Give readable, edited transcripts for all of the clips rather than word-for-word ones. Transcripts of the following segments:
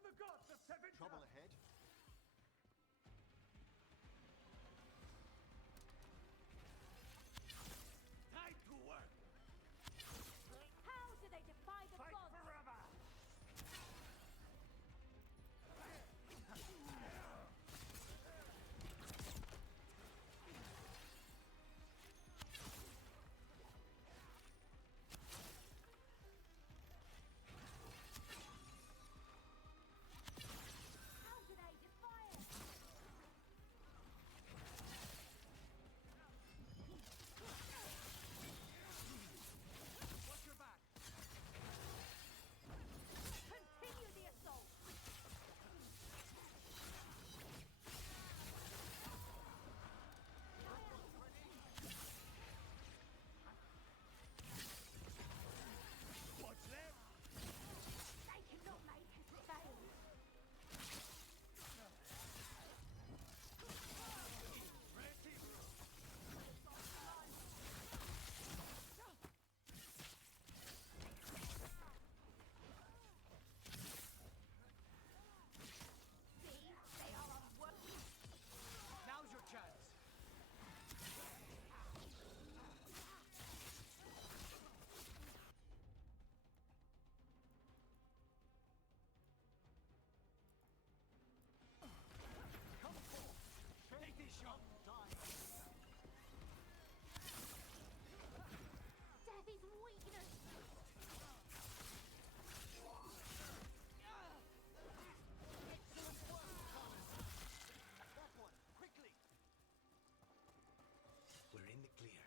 For the gods of Seven Trouble ahead. Time to work! How do they defy the Fight gods? forever! How do they defy it? Watch your back! Continue the assault! What's left? They cannot make us fail! Ready, bro! See? They are unworthy! Now's your chance! Come forth! Take this shot! Death is weakness! That one, quickly! We're in the clear.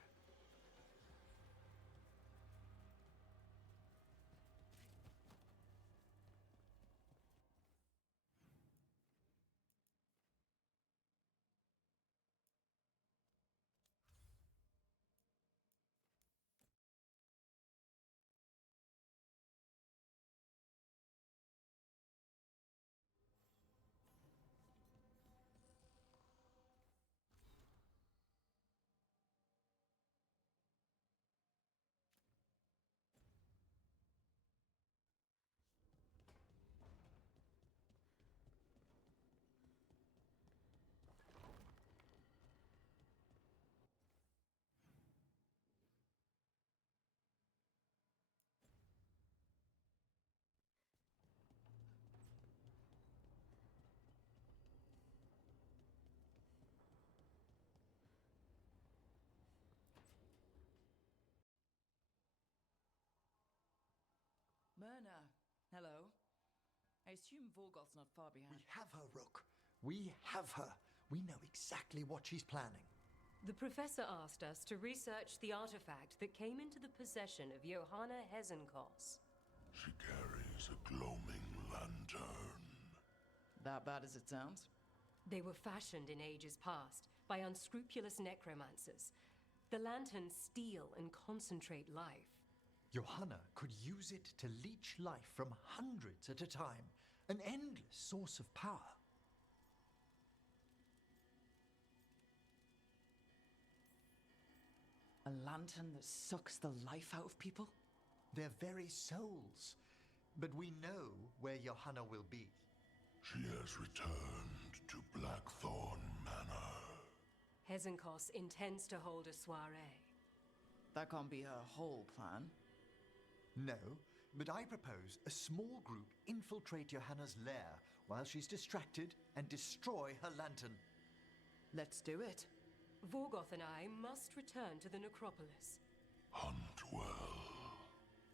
Myrna, hello. I assume Veilguard's not far behind. We have her, Rook. We have her. We know exactly what she's planning. The professor asked us to research the artifact that came into the possession of Johanna Hezenkos. She carries a gloaming lantern. That bad as it sounds? They were fashioned in ages past by unscrupulous necromancers. The lanterns steal and concentrate life. Johanna could use it to leech life from hundreds at a time. An endless source of power. A lantern that sucks the life out of people? Their very souls. But we know where Johanna will be. She has returned to Blackthorn Manor. Hezenkos intends to hold a soiree. That can't be her whole plan. No, but I propose a small group infiltrate Johanna's lair while she's distracted and destroy her lantern. Let's do it. Vorgoth and I must return to the necropolis. Hunt well.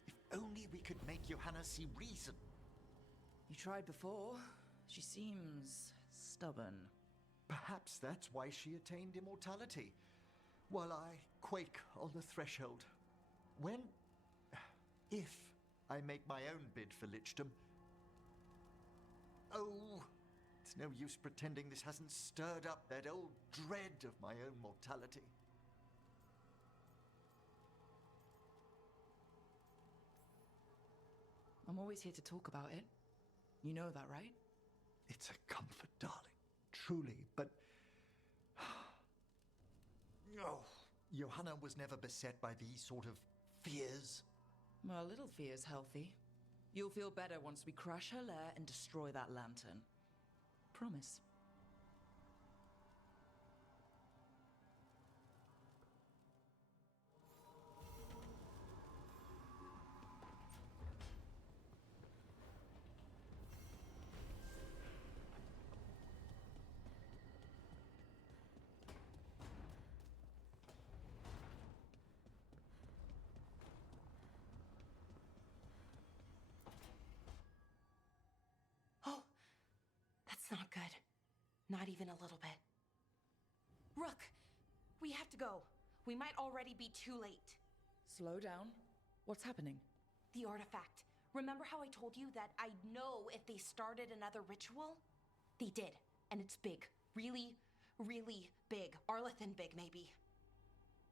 If only we could make Johanna see reason. You tried before. She seems stubborn. Perhaps that's why she attained immortality, while I quake on the threshold. If I make my own bid for lichdom. Oh, it's no use pretending this hasn't stirred up that old dread of my own mortality. I'm always here to talk about it. You know that, right? It's a comfort, darling. Truly, but... Oh, Johanna was never beset by these sort of fears. Well, a little fear's healthy. You'll feel better once we crash her lair and destroy that lantern. Promise. Oh, that's not good. Not even a little bit. Rook, we have to go. We might already be too late. Slow down. What's happening? The artifact. Remember how I told you that I'd know if they started another ritual? They did, and it's big. Really, really big. Arlathan big, maybe.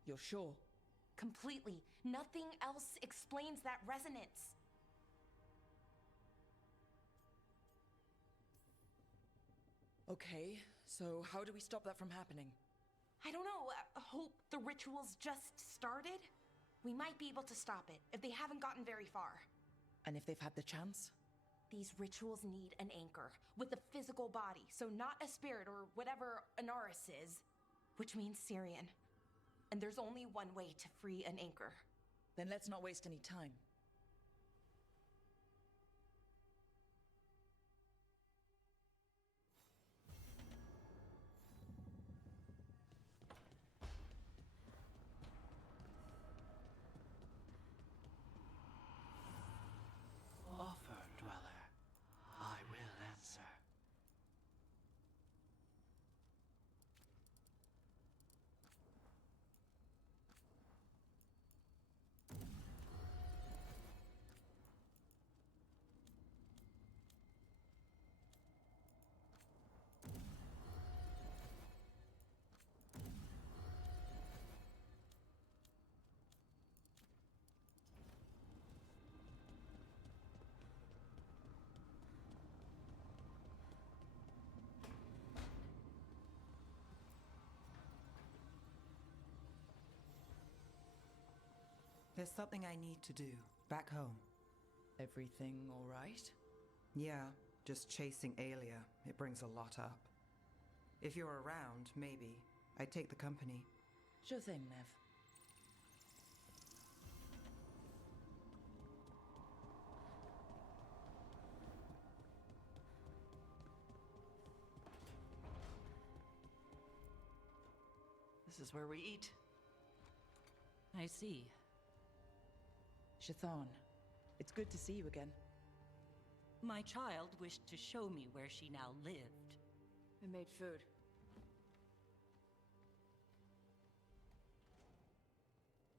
You're sure? Completely. Nothing else explains that resonance. Okay, so how do we stop that from happening? I don't know. Hope the ritual's just started? We might be able to stop it if they haven't gotten very far. And if they've had the chance? These rituals need an anchor with a physical body, so not a spirit or whatever Anaris is, which means Syrian. And there's only one way to free an anchor. Then let's not waste any time. Offer, dweller. I will answer. There's something I need to do back home. Everything all right? Yeah, just chasing Aelia. It brings a lot up. If you're around, maybe. I'd take the company. Sure thing, Nev. This is where we eat. I see. Shathan, it's good to see you again. My child wished to show me where she now lived. I made food.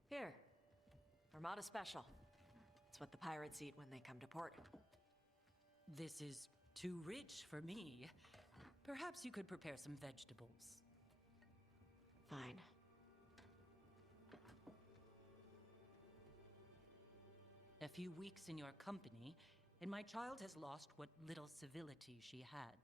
Here. Armada Special. It's what the pirates eat when they come to port. This is too rich for me. Perhaps you could prepare some vegetables. Fine. A few weeks in your company, and my child has lost what little civility she had.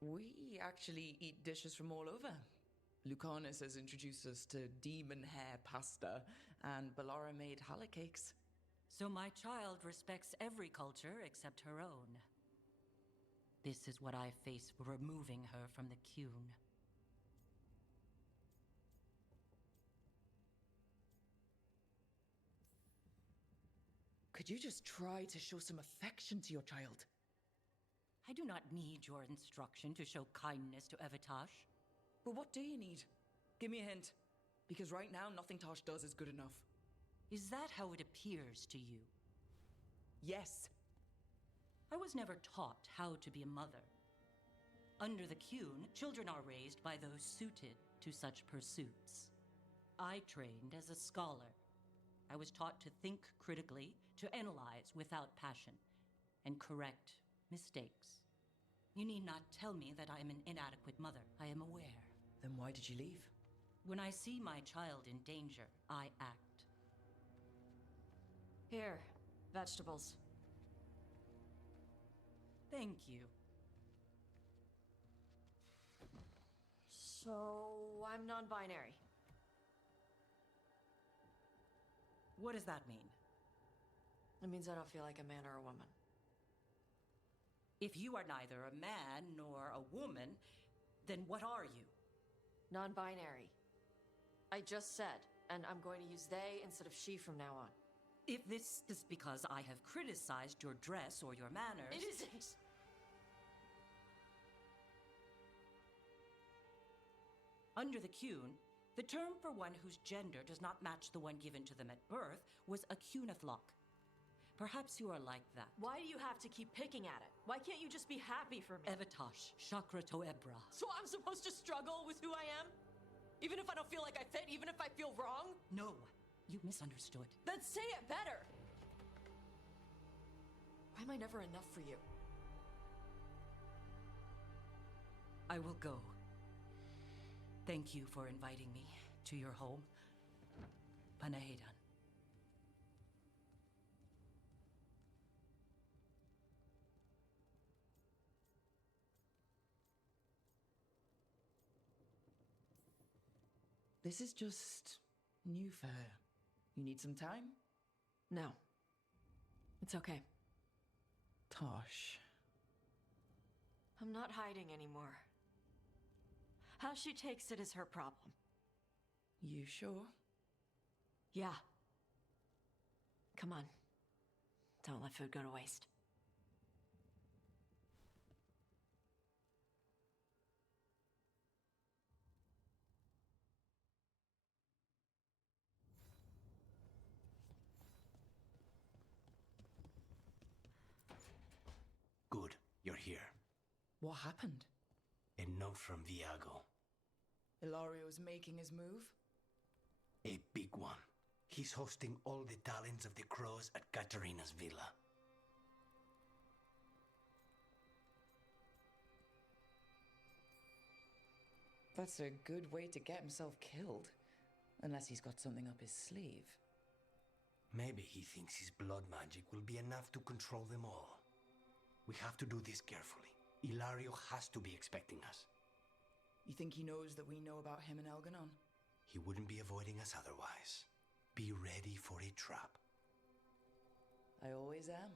We actually eat dishes from all over. Lucanus has introduced us to demon hair pasta, and Balara made challah cakes. So my child respects every culture except her own. This is what I face for removing her from the Qun. Could you just try to show some affection to your child? I do not need your instruction to show kindness to Evitash. But what do you need? Give me a hint. Because right now, nothing Tosh does is good enough. Is that how it appears to you? Yes. I was never taught how to be a mother. Under the Qun, children are raised by those suited to such pursuits. I trained as a scholar. I was taught to think critically, to analyze without passion, and correct mistakes. You need not tell me that I am an inadequate mother. I am aware. Then why did you leave? When I see my child in danger, I act. Here. Vegetables. Thank you. So, I'm non binary. What does that mean? It means I don't feel like a man or a woman. If you are neither a man nor a woman, then what are you? Non binary. I just said, and I'm going to use they instead of she from now on. If this is because I have criticized your dress or your manners... It isn't! Under the Cune, the term for one whose gender does not match the one given to them at birth was a cunithlock. Perhaps you are like that. Why do you have to keep picking at it? Why can't you just be happy for me? Evitash, chakra to ebra. So I'm supposed to struggle with who I am? Even if I don't feel like I fit, even if I feel wrong? No, you misunderstood. Then say it better! Why am I never enough for you? I will go. Thank you for inviting me to your home. Panahedan. This is just new for her. You need some time? No. It's okay. Tosh. I'm not hiding anymore. How she takes it is her problem. You sure? Yeah. Come on. Don't let food go to waste. Good, you're here. What happened? A note from Viago. Hilario's making his move? A big one. He's hosting all the talents of the crows at Katarina's villa. That's a good way to get himself killed. Unless he's got something up his sleeve. Maybe he thinks his blood magic will be enough to control them all. We have to do this carefully. Hilario has to be expecting us. You think he knows that we know about him and Elganon? He wouldn't be avoiding us otherwise. Be ready for a trap. I always am.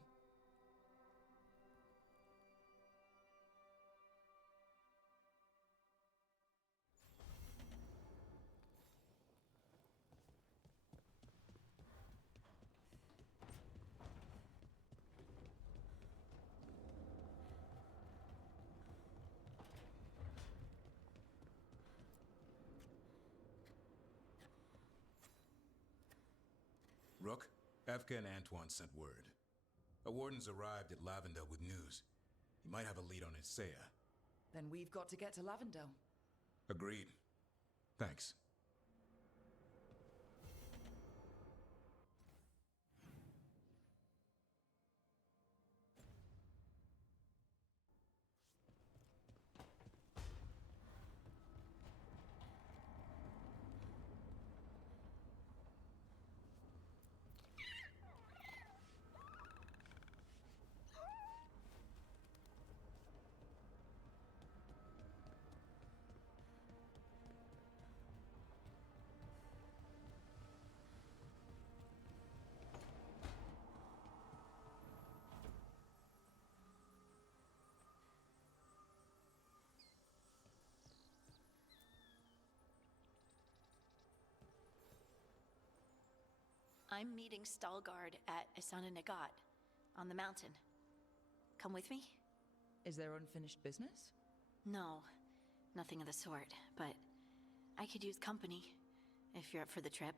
Rook, Evka and Antoine sent word. A warden's arrived at Lavendale with news. He might have a lead on Isaiah. Then we've got to get to Lavendale. Agreed. Thanks. I'm meeting Stalgard at Isana Nagat, on the mountain. Come with me? Is there unfinished business? No, nothing of the sort, but I could use company, if you're up for the trip.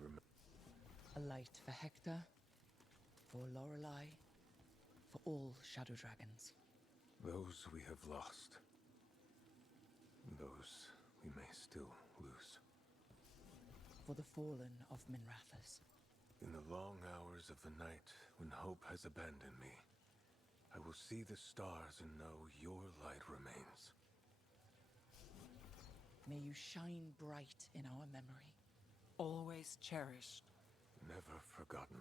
remember. A light for Hector, for Lorelei, for all shadow dragons. Those we have lost. Those we may still lose. For the fallen of Minrathous. In the long hours of the night, when hope has abandoned me, I will see the stars and know your light remains. May you shine bright in our memory. Always cherished. Never forgotten.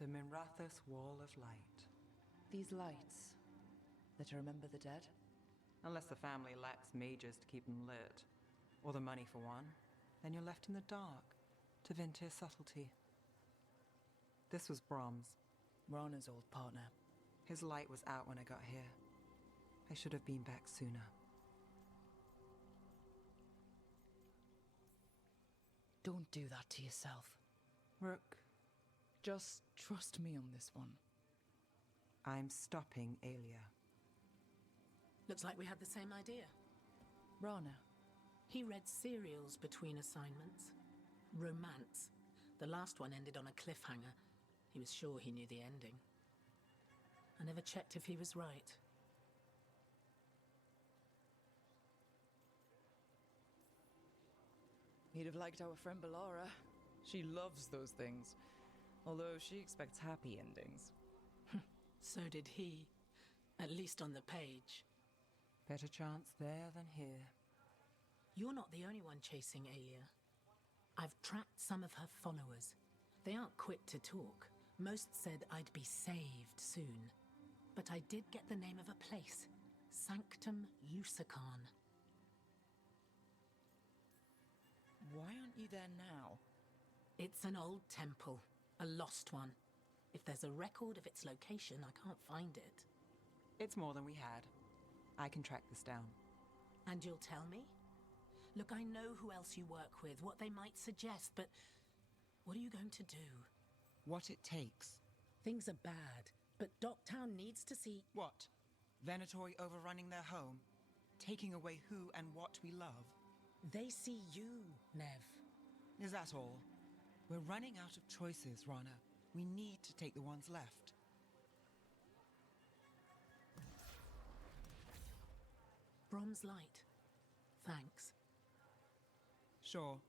The Minrathous Wall of Light. These lights, that to remember the dead? Unless the family lacks mages to keep them lit, or the money for one, then you're left in the dark to vent his subtlety. This was Brahms. Rana's old partner. His light was out when I got here. I should have been back sooner. Don't do that to yourself. Rook, just trust me on this one. I'm stopping Aelia. Looks like we had the same idea. Rana. He read serials between assignments. Romance. The last one ended on a cliffhanger. He was sure he knew the ending. I never checked if he was right. He'd have liked our friend Bellara. She loves those things. Although she expects happy endings. So did he. At least on the page. Better chance there than here. You're not the only one chasing Aelia. I've tracked some of her followers. They aren't quick to talk. Most said I'd be saved soon. But I did get the name of a place. Sanctum Lucican. Why aren't you there now? It's an old temple. A lost one. If there's a record of its location, I can't find it. It's more than we had. I can track this down. And you'll tell me? Look, I know who else you work with, what they might suggest, but what are you going to do? What it takes. Things are bad, but Docktown needs to see... What? Venatori overrunning their home? Taking away who and what we love? They see you, Nev. Is that all? We're running out of choices, Rana. We need to take the ones left. Brom's light. Thanks. Sure.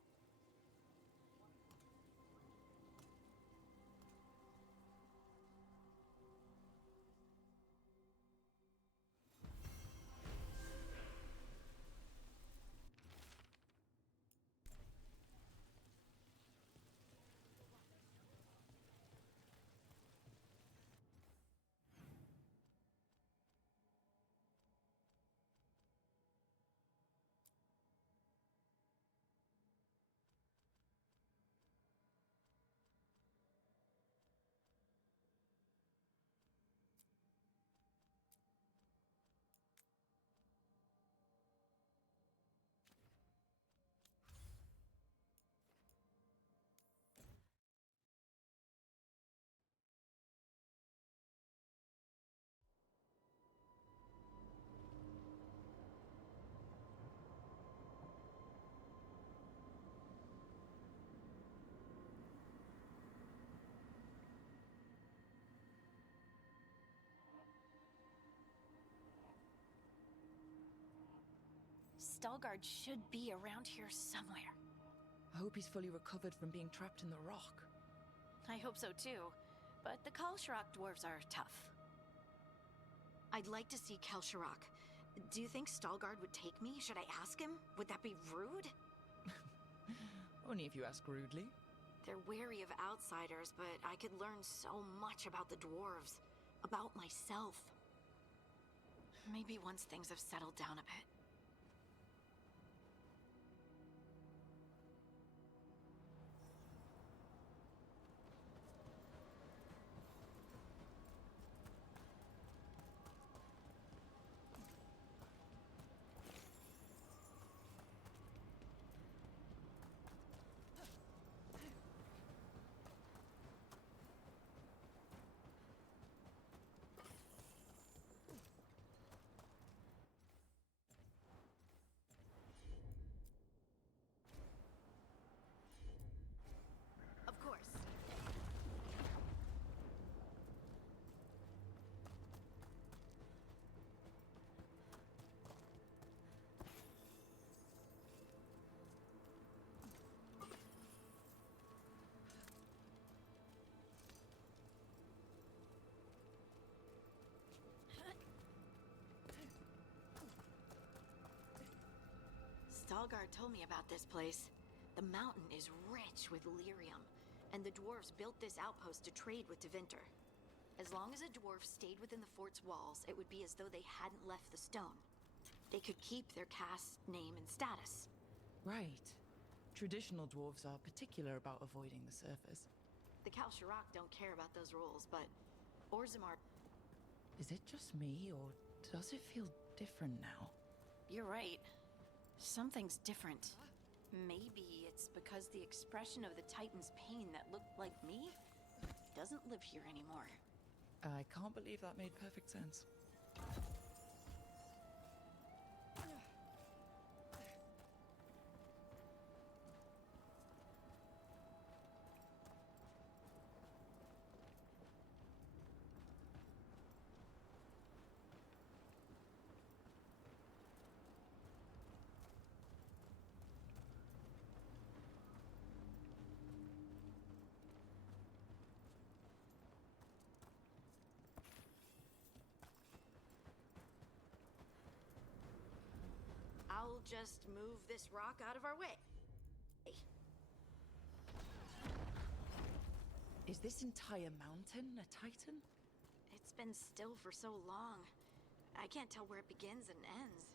Veilguard should be around here somewhere. I hope he's fully recovered from being trapped in the rock. I hope so too, but the Kalsharak dwarves are tough. I'd like to see Kalsharak. Do you think Veilguard would take me? Should I ask him? Would that be rude? Only if you ask rudely. They're wary of outsiders, but I could learn so much about the dwarves. About myself. Maybe once things have settled down a bit. Stalgard told me about this place. The mountain is rich with lyrium, and the dwarves built this outpost to trade with Tevinter. As long as a dwarf stayed within the fort's walls, it would be as though they hadn't left the stone. They could keep their caste, name, and status. Right. Traditional dwarves are particular about avoiding the surface. The Kalsharak don't care about those rules, but Orzammar... Is it just me, or does it feel different now? You're right. Something's different. Maybe it's because the expression of the Titan's pain that looked like me doesn't live here anymore. I can't believe that made perfect sense. I'll just move this rock out of our way. Is this entire mountain a Titan? It's been still for so long. I can't tell where it begins and ends.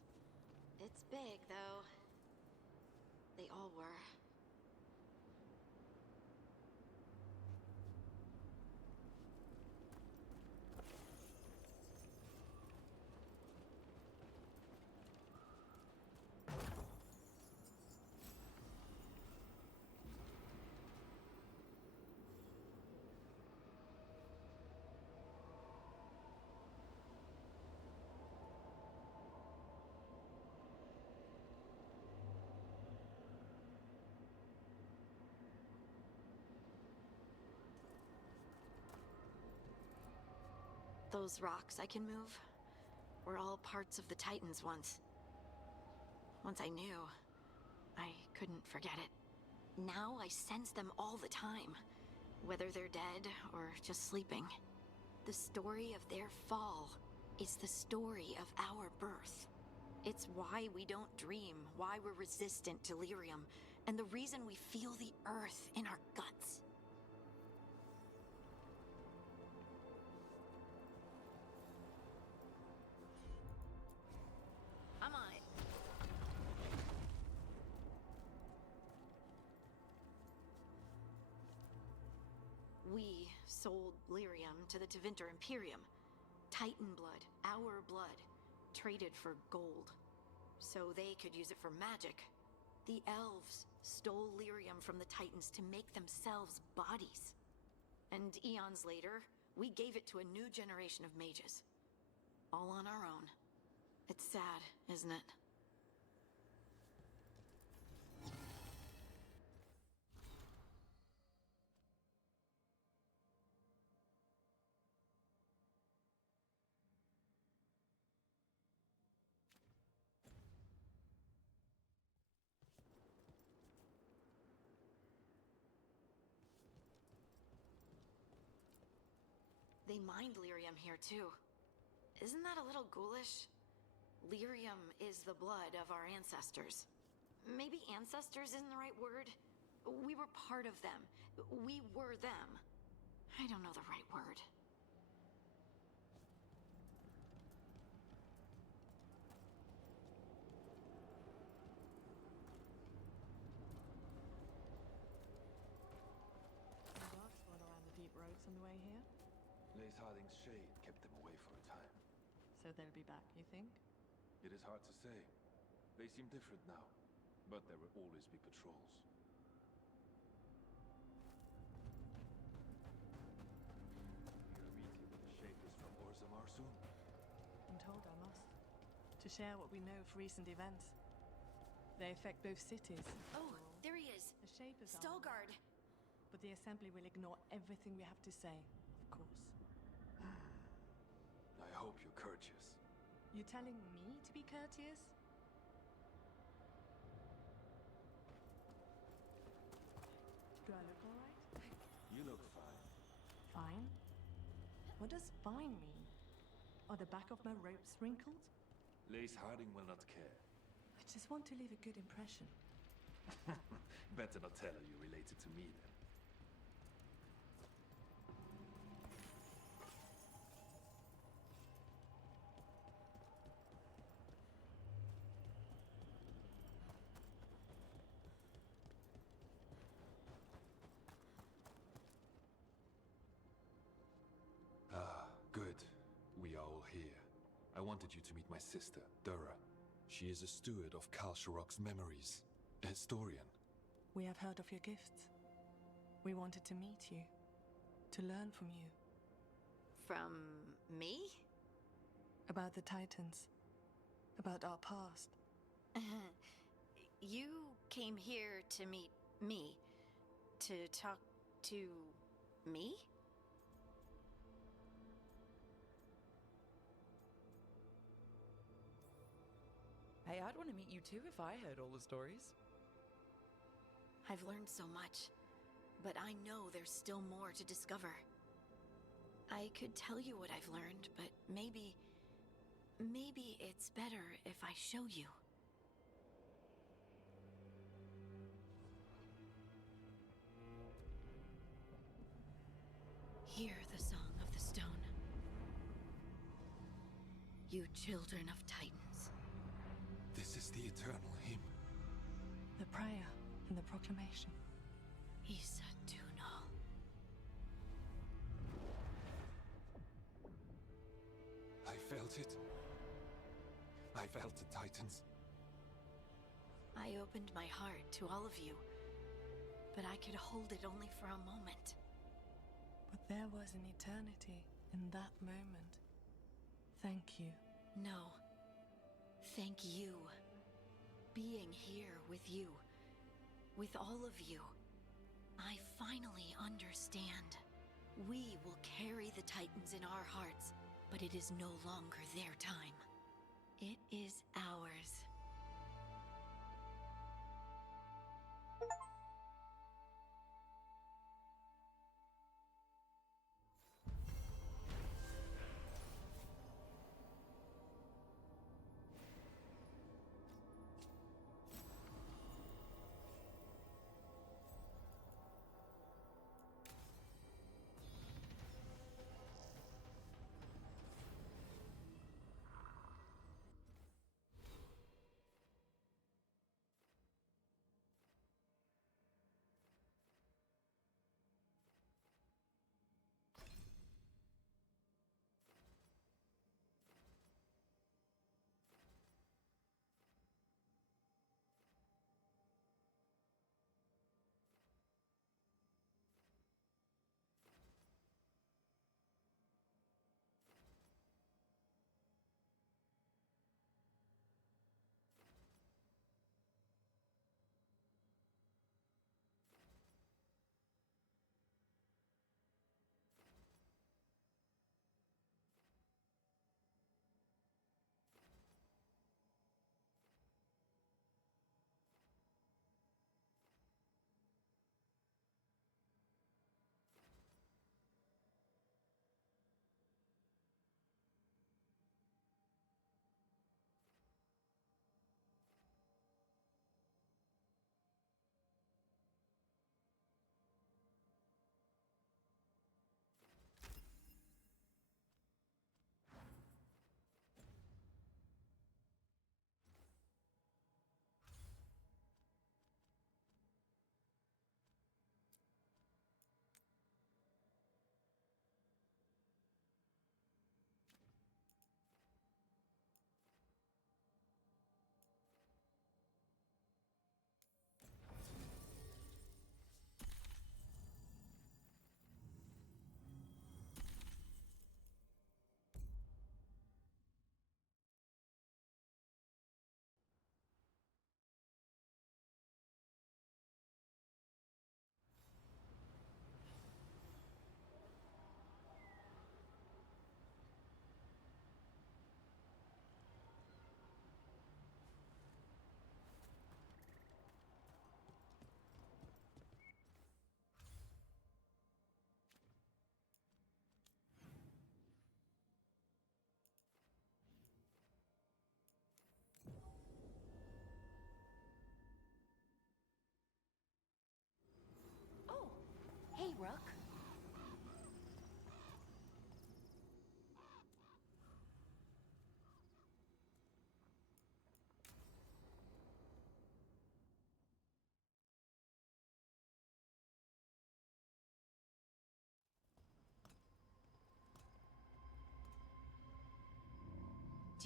It's big, though. They all were. Those rocks I can move were all parts of the Titans once. Once I knew, I couldn't forget it. Now I sense them all the time, whether they're dead or just sleeping. The story of their fall is the story of our birth. It's why we don't dream, why we're resistant to lyrium, and the reason we feel the earth in our guts. I'm on it. We sold lyrium to the Tevinter Imperium. Titan blood, our blood, traded for gold. So they could use it for magic. The elves stole lyrium from the Titans to make themselves bodies. And eons later, we gave it to a new generation of mages. All on our own. It's sad, isn't it? They mined lyrium here too. Isn't that a little ghoulish? Lyrium is the blood of our ancestors. Maybe ancestors isn't the right word. We were part of them. We were them. I don't know the right word. Dogs run around the deep roads on the way here. Lace Harding's shade kept them away for a time. So they'll be back, you think? It is hard to say. They seem different now, but there will always be patrols. We'll meet you with the Shapers from Orzammar soon. I'm told I must. To share what we know of recent events. They affect both cities. Oh, there he is. The Shapers are. Stalgard. But the Assembly will ignore everything we have to say, of course. I hope you're courteous. You telling me to be courteous? Do I look all right? You look fine. Fine? What does fine mean? Are the back of my ropes wrinkled? Lace Harding will not care. I just want to leave a good impression. Better not tell her you're related to me then. Ah, good. We are all here. I wanted you to meet my sister, Dura. She is a steward of Kalsharok's memories, a historian. We have heard of your gifts. We wanted to meet you, to learn from you. From me? About the Titans, about our past. You came here to meet me, to talk to me? Hey, I'd want to meet you too if I heard all the stories. I've learned so much, but I know there's still more to discover. I could tell you what I've learned, but maybe it's better if I show you. Hear the song of the stone. You children of Titans. This is the eternal hymn. The prayer and the proclamation. Isa Tunal. I felt it. I felt the Titans. I opened my heart to all of you, but I could hold it only for a moment. But there was an eternity in that moment. Thank you. No. Thank you. Being here with you, with all of you, I finally understand. We will carry the Titans in our hearts, but it is no longer their time. It is ours.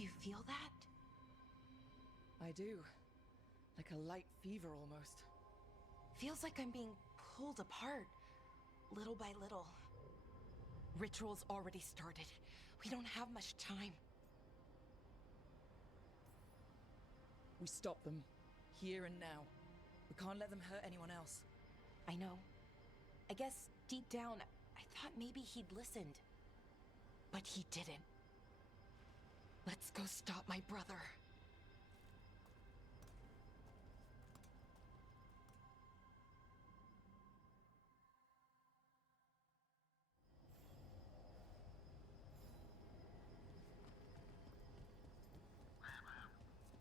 Do you feel that? I do. Like a light fever almost. Feels like I'm being pulled apart, little by little. Ritual's already started. We don't have much time. We stop them. Here and now. We can't let them hurt anyone else. I know. I guess deep down, I thought maybe he'd listened. But he didn't. Let's go stop my brother.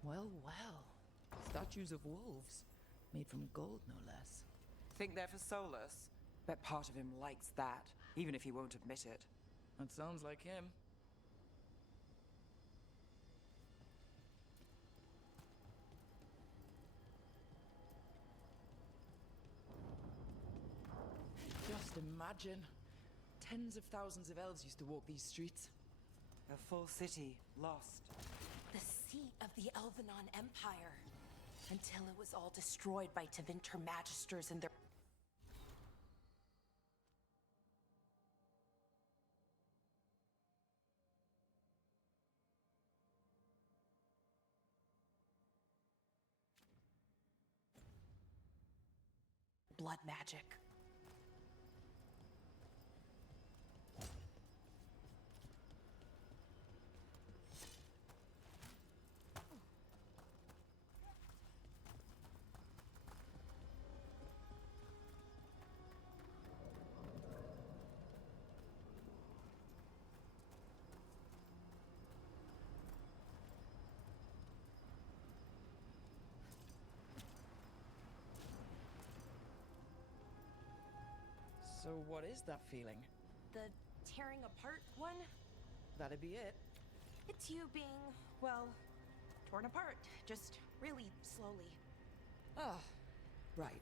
Well, well. Statues of wolves. Made from gold, no less. Think they're for Solus? Bet part of him likes that, even if he won't admit it. That sounds like him. Just imagine. Tens of thousands of elves used to walk these streets. A full city, lost. The seat of the Elvenon Empire. Until it was all destroyed by Tevinter Magisters and their... blood magic. So what is that feeling? The tearing apart one? That'd be it. It's you being, well, torn apart. Just really slowly. Ah, right.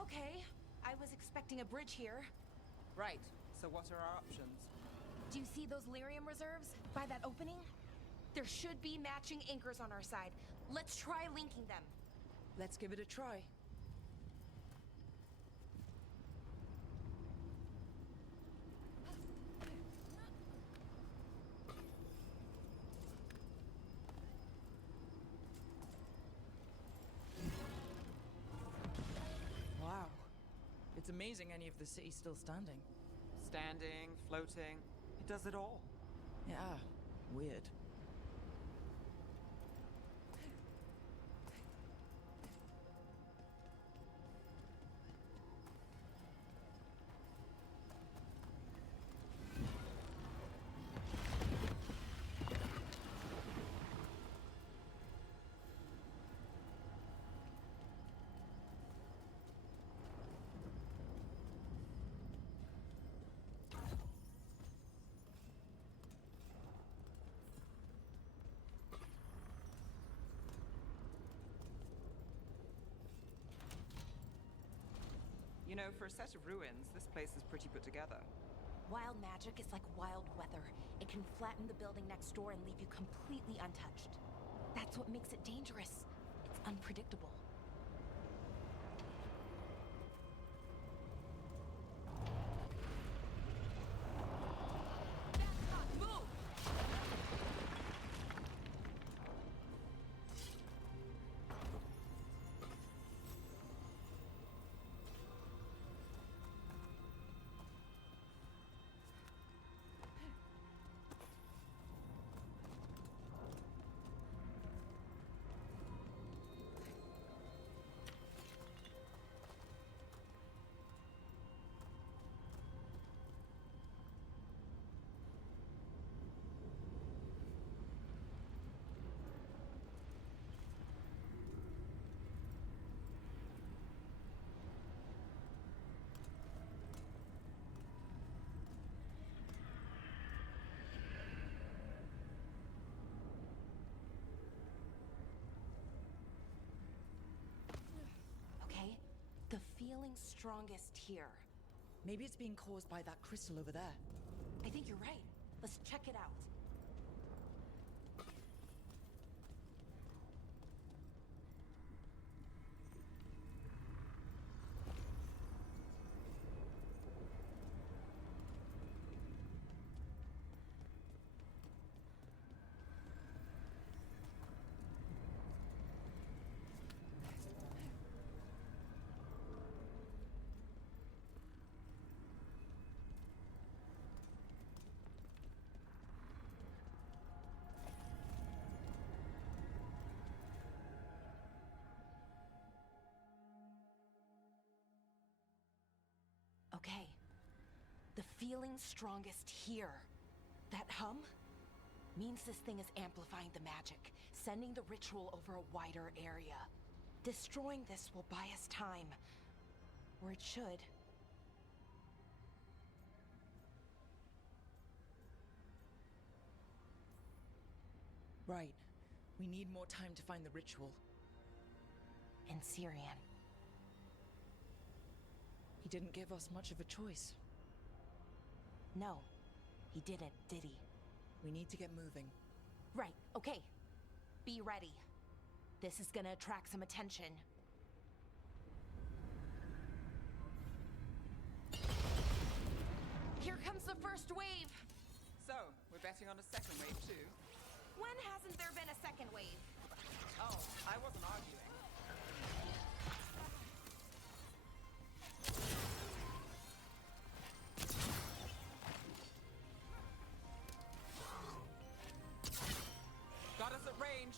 Okay, I was expecting a bridge here. Right, so what are our options? Do you see those lyrium reserves by that opening? There should be matching anchors on our side. Let's try linking them. Let's give it a try. Wow. It's amazing any of the city's still standing. Standing, floating, it does it all. Yeah, weird. know, for a set of ruins, this place is pretty put together. Wild magic is like wild weather. It can flatten the building next door and leave you completely untouched. That's what makes it dangerous. It's unpredictable. Move! Okay, the feeling's strongest here. Maybe it's being caused by that crystal over there. I think you're right. Let's check it out. Okay. The feeling's strongest here. That hum means this thing is amplifying the magic, sending the ritual over a wider area. Destroying this will buy us time. Or it should. Right. We need more time to find the ritual. In Syrian. He didn't give us much of a choice. No, he didn't, did he? We need to get moving. Right, okay. Be ready. This is gonna attract some attention. Here comes the first wave! So, we're betting on a second wave too? When hasn't there been a second wave? Oh, I wasn't arguing. Got us at range.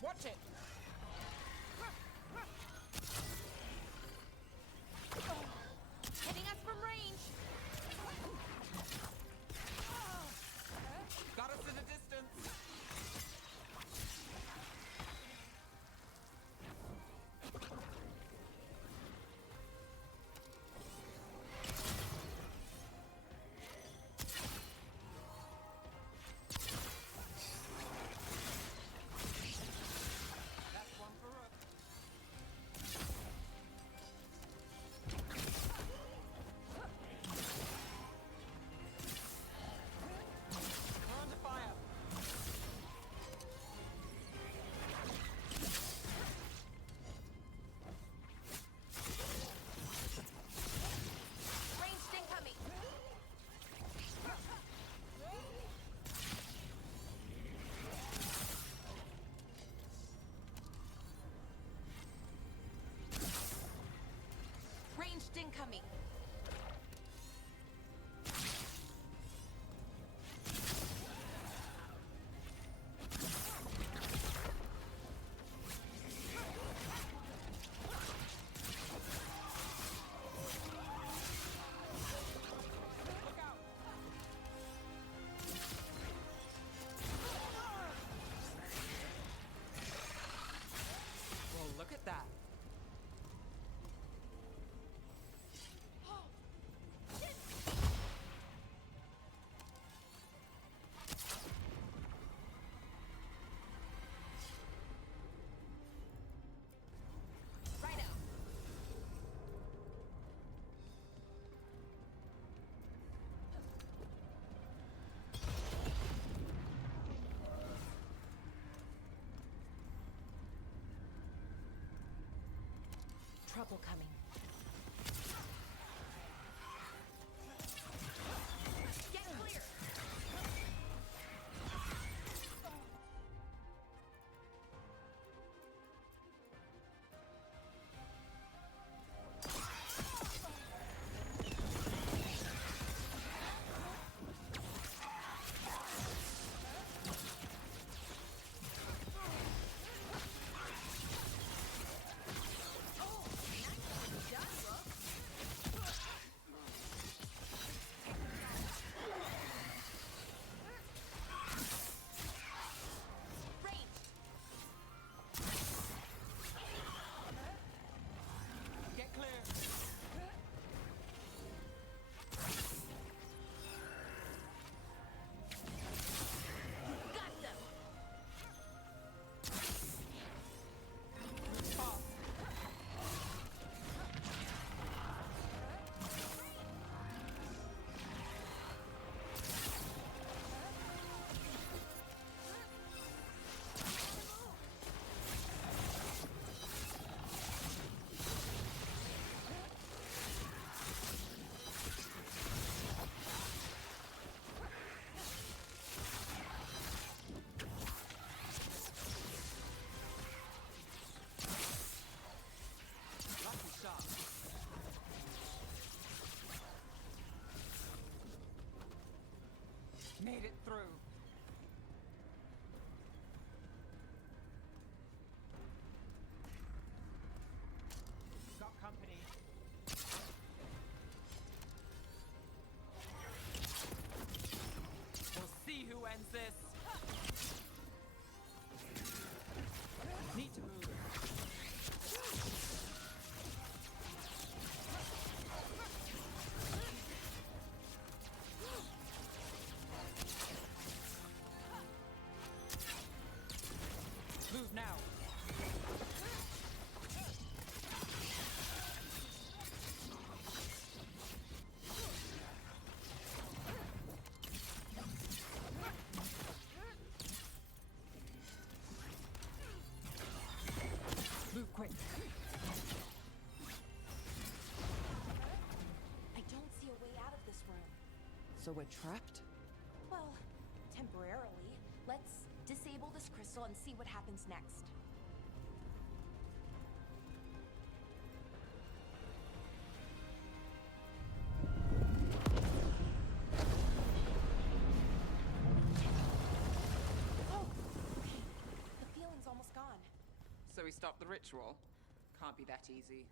Watch it! Hitting us from range! Got us in the distance! That's one for Rook. We're under fire. Ranged incoming! Ranged incoming! Look out! Well, look at that. Righto! Trouble coming. Get clear! Get clear! Got them! Fast! Lucky shot. Made it through. Got company. We'll see who ends this. Need to move. Move now. Move quick. I don't see a way out of this room. So we're trapped? Well, temporarily. Let's disable this crystal and see what happens next. Oh, okay. The feeling's almost gone. we stop the ritual? Can't be that easy.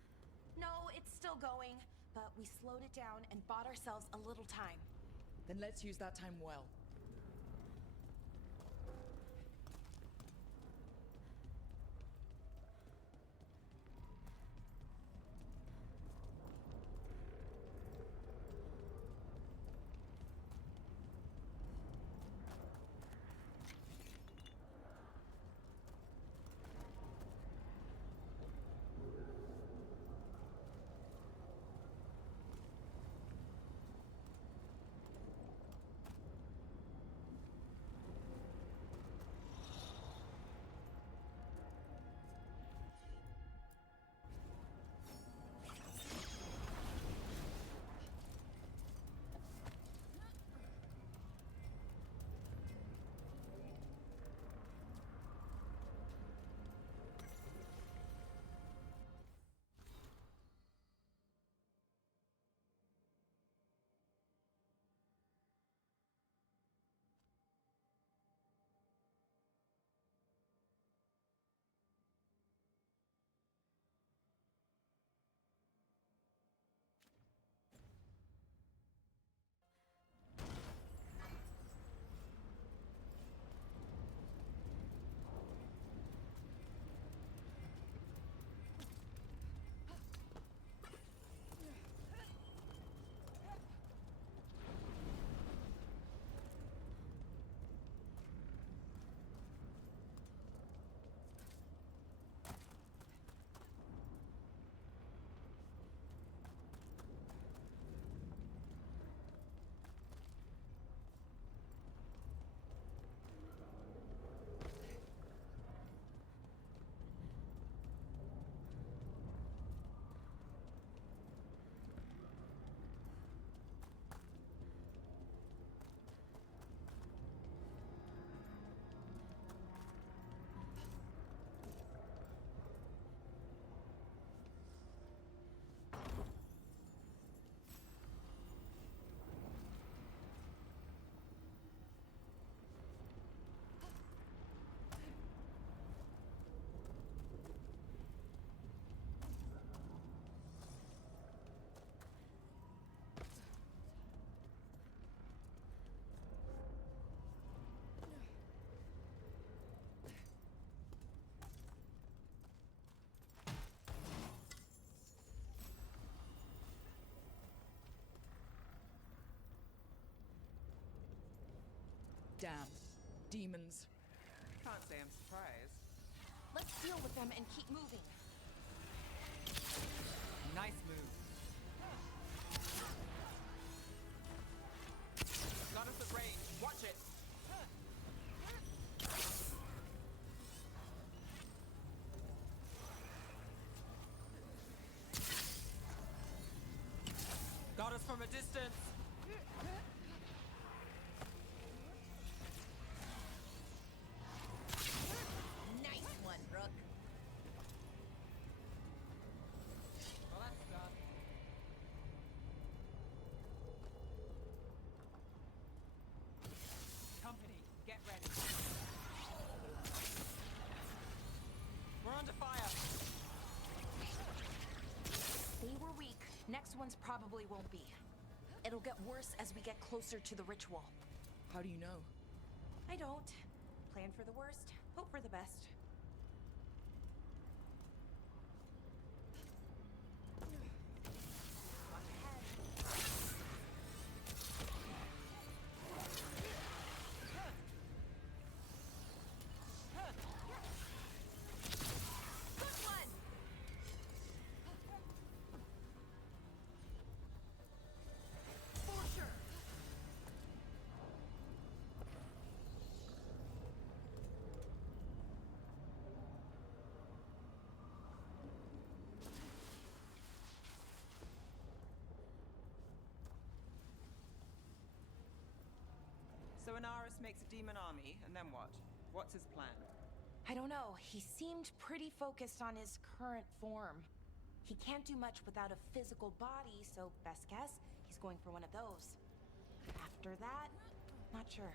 No, it's still going, but we slowed it down and bought ourselves a little time. Then let's use that time well. Damn. Demons. Can't say I'm surprised. Let's deal with them and keep moving. Nice move. Got us at range. Watch it. Got us from a distance. Nice one, Rook. Well, that's done. Company, get ready. We're under fire. They were weak. Next ones probably won't be. It'll get worse as we get closer to the ritual. How do you know? I don't. Plan for the worst, hope for the best. So Inaris makes a demon army, and then what? What's his plan? I don't know. He seemed pretty focused on his current form. He can't do much without a physical body, so best guess, he's going for one of those. After that, not sure.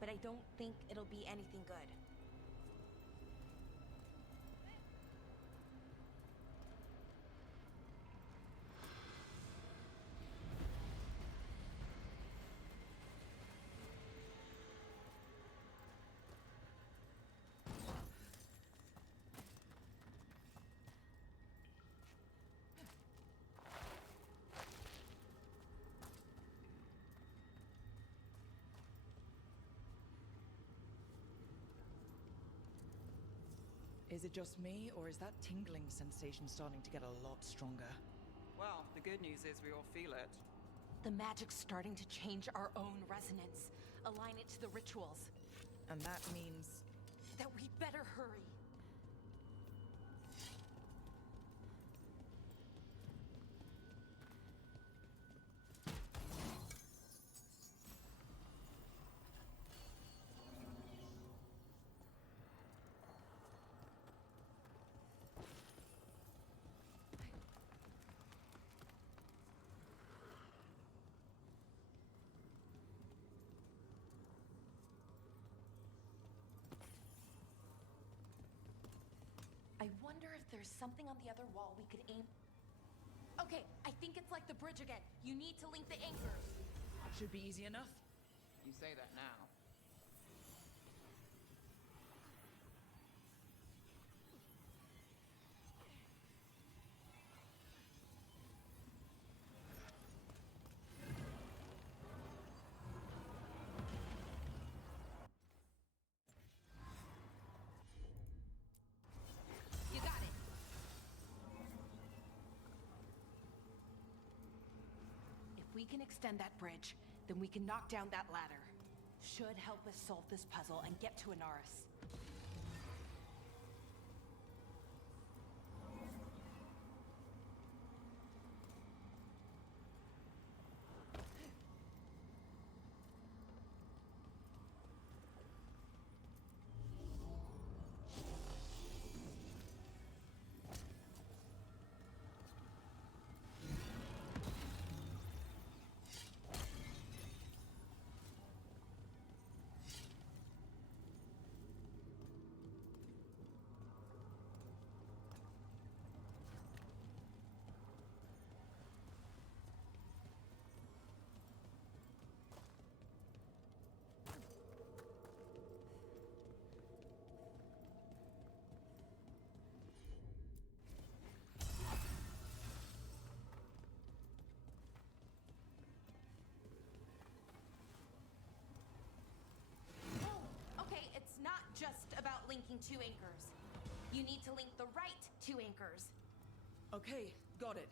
But I don't think it'll be anything good. Is it just me, or is that tingling sensation starting to get a lot stronger? Well, the good news is we all feel it. The magic's starting to change our own resonance, align it to the rituals. And that means... that we better hurry. I wonder if there's something on the other wall we could aim... Okay, I think it's like the bridge again. You need to link the anchors. Should be easy enough. You say that now. You got it. If we can extend that bridge, then we can knock down that ladder. Should help us solve this puzzle and get to Anaris. Okay, it's not just about linking two anchors. You need to link the right two anchors. Okay, got it.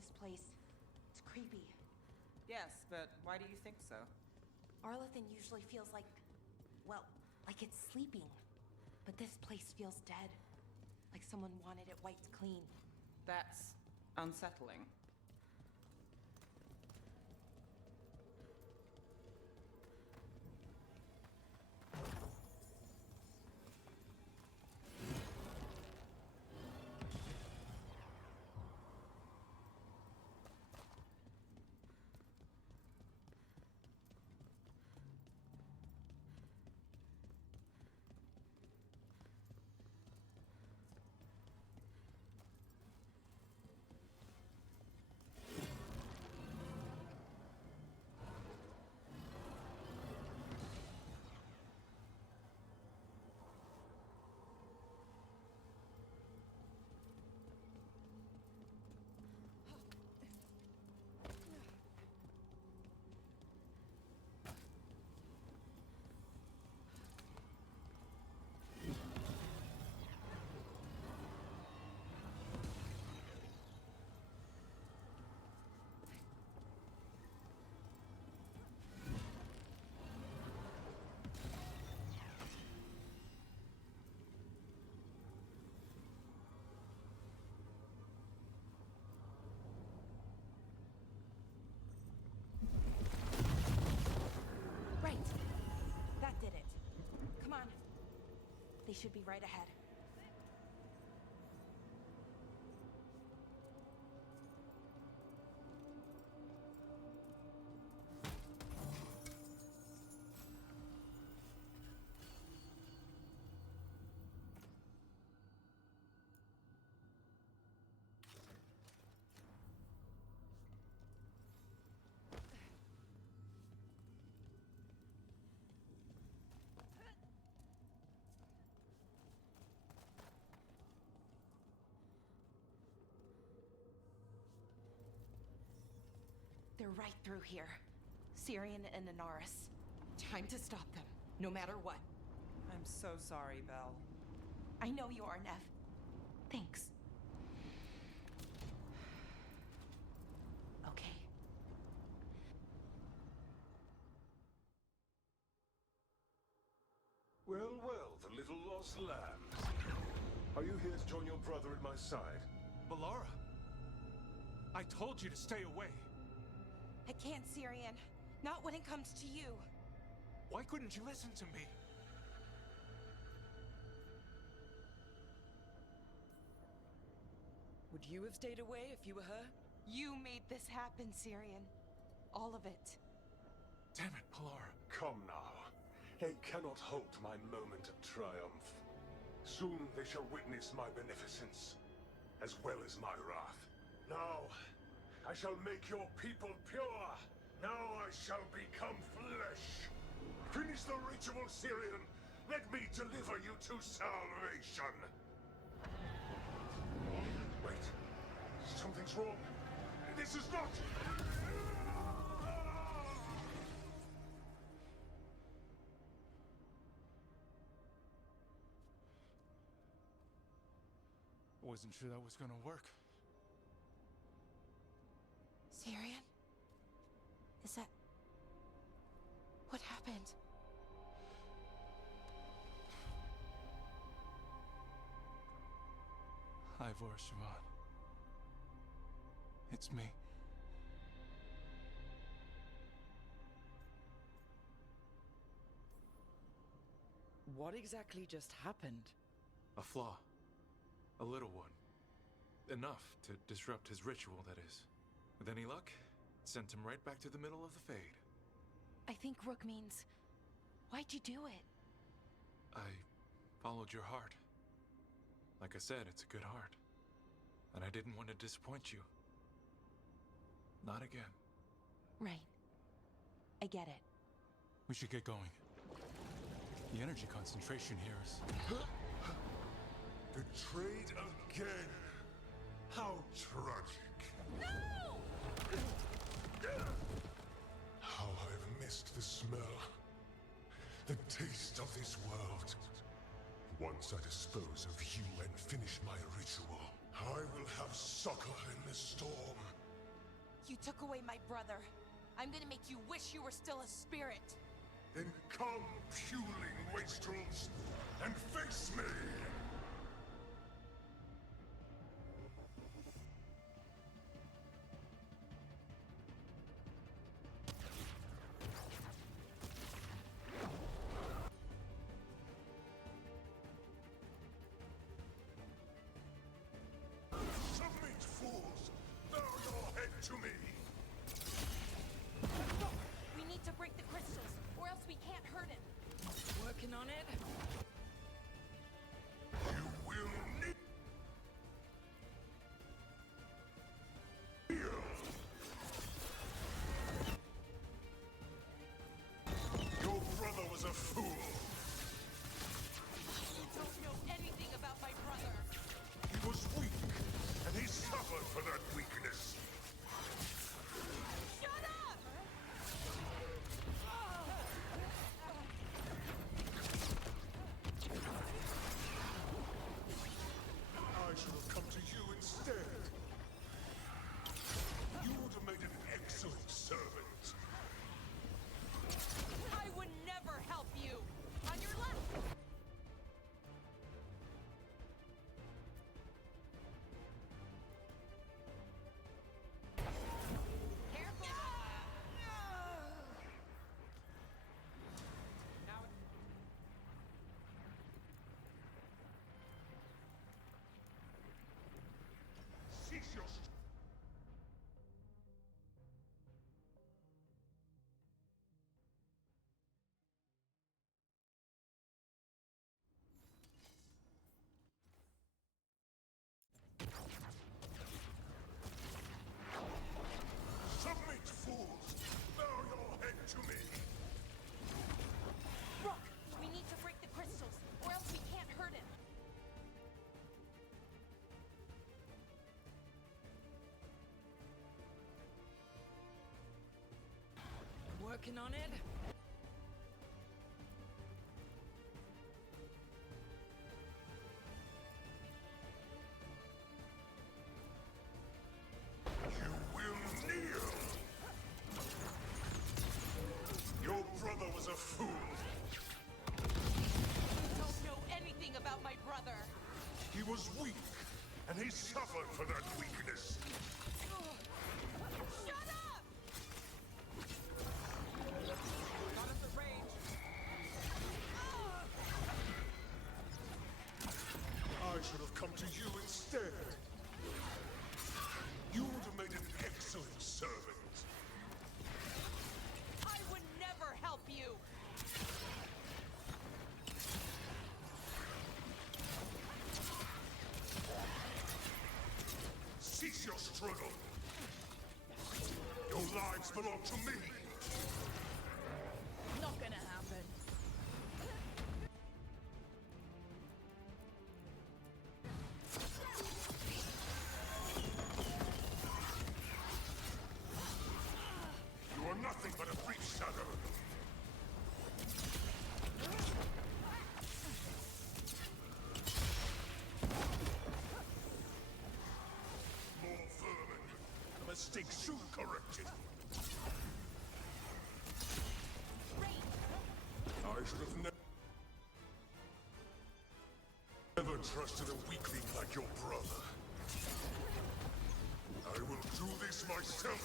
this place. It's creepy. Yes, but why do you think so? Arlathan usually feels like, well, like it's sleeping. But this place feels dead. Like someone wanted it wiped clean. That's unsettling. Right. That did it. Come on. They should be right ahead. They're right through here. Syrian and Inaris. Time to stop them, no matter what. I'm so sorry, Belle. I know you are, Nev. Thanks. Okay. Well, well, the little lost lambs. Are you here to join your brother at my side? Balara! I told you to stay away. I can't, Syrian. Not when it comes to you. Why couldn't you listen to me? Would you have stayed away if you were her? You made this happen, Syrian. All of it. Damn it, Balara. Come now. They cannot halt my moment of triumph. Soon they shall witness my beneficence, as well as my wrath. Now, I shall make your people pure. Now I shall become flesh. Finish the ritual, Syrian. Let me deliver you to salvation. Wait. Something's wrong. This is not... I wasn't sure that was gonna work. Syrian? Is that... What happened? Ivor Siobhan. It's me. What exactly just happened? A flaw. A little one. Enough to disrupt his ritual, that is. With any luck, it sent him right back to the middle of the Fade. I think Rook means... Why'd you do it? I followed your heart. Like I said, it's a good heart. And I didn't want to disappoint you. Not again. Right. I get it. We should get going. The energy concentration here is... Betrayed again. How tragic. No! How I've missed the smell. The taste of this world. Once I dispose of you and finish my ritual, I will have succor in the storm. You took away my brother. I'm gonna make you wish you were still a spirit. Then come, puling wastrels, and face me! Submit, fools! Bow your head to me! We need to break the crystals, or else we can't hurt him. Working on it. You will need... Your brother was a fool. You don't know anything about my brother. He was weak, and he suffered for that weakness. Shut up! I should have come to you instead. You would have made an excellent servant. I would never help you. On your left. Cease your... Submit, fools! Bow your head to me! Rook, we need to break the crystals, or else we can't hurt him. Working on it. You will kneel! Your brother was a fool. You don't know anything about my brother. He was weak, and he suffered for that weakness. Shut up! I should have come to you instead. You would have made an excellent servant. I would never help you. Cease your struggle. Your lives belong to me. Not gonna happen. You are nothing but a brief shadow. More vermin. A mistake soon corrected. I should have never trusted a weakling like your brother. I will do this myself.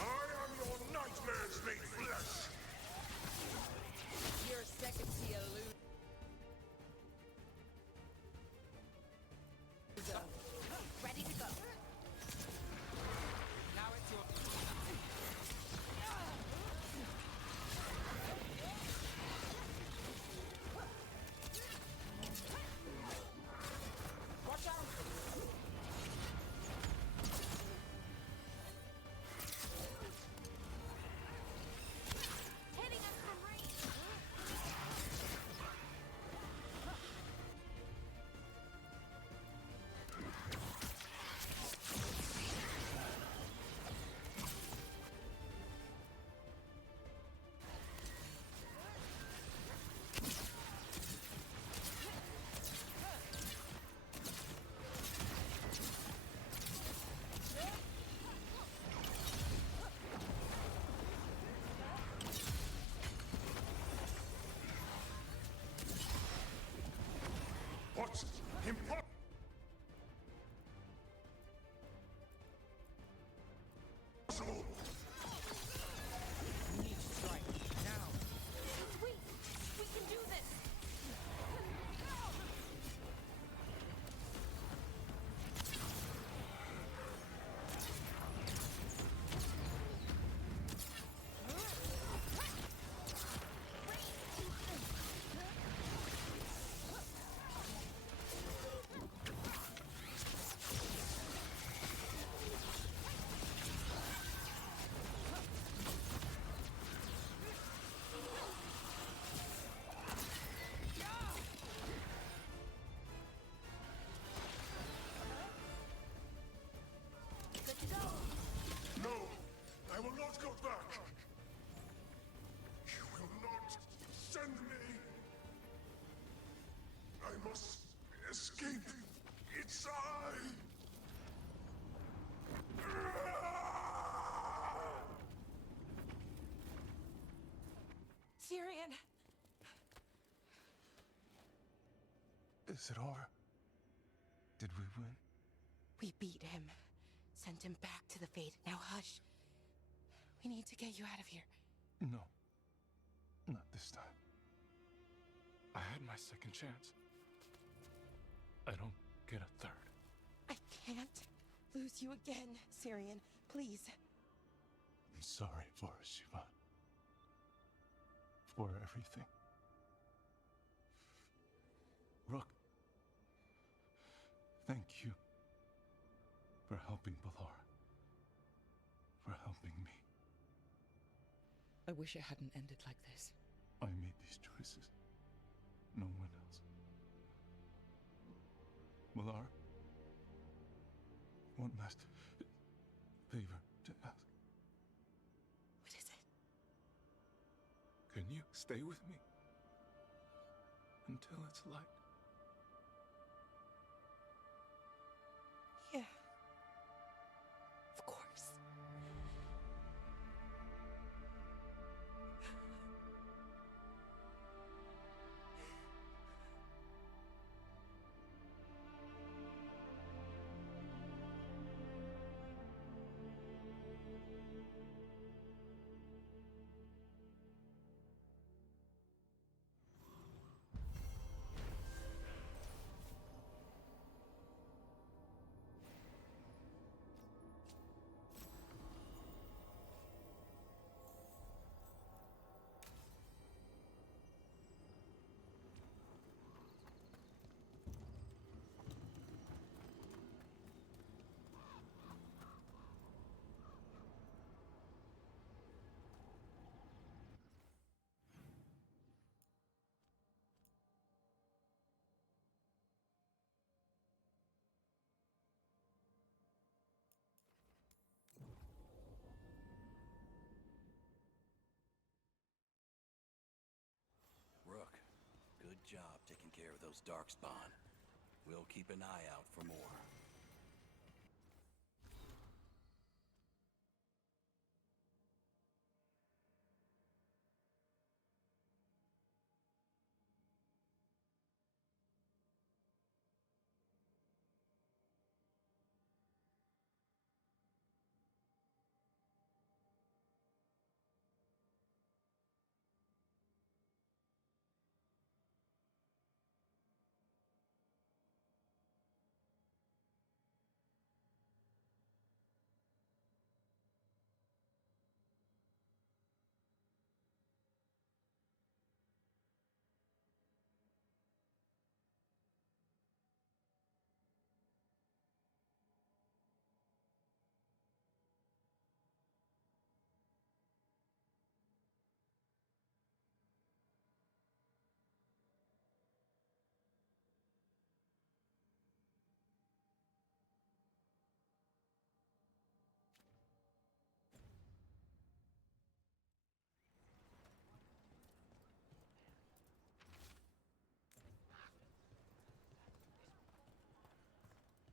I am your nightmares made flesh. You're second to your loser. Ready to go. Now it's your... Watch out! Hitting us from range. must escape. It's I! Syrian! Is it over? Did we win? We beat him. Sent him back to the Fade. Now hush. We need to get you out of here. No. Not this time. I had my second chance. I don't get a third. I can't lose you again, Syrian. Please. I'm sorry for Shivan. For everything. Rook. Thank you. For helping Balara. For helping me. I wish it hadn't ended like this. I made these choices. No one else. Balara. One last favor to ask. What is it? Can you stay with me? Until it's light? Yeah. Of course. Rook, good job taking care of those Darkspawn. We'll keep an eye out for more.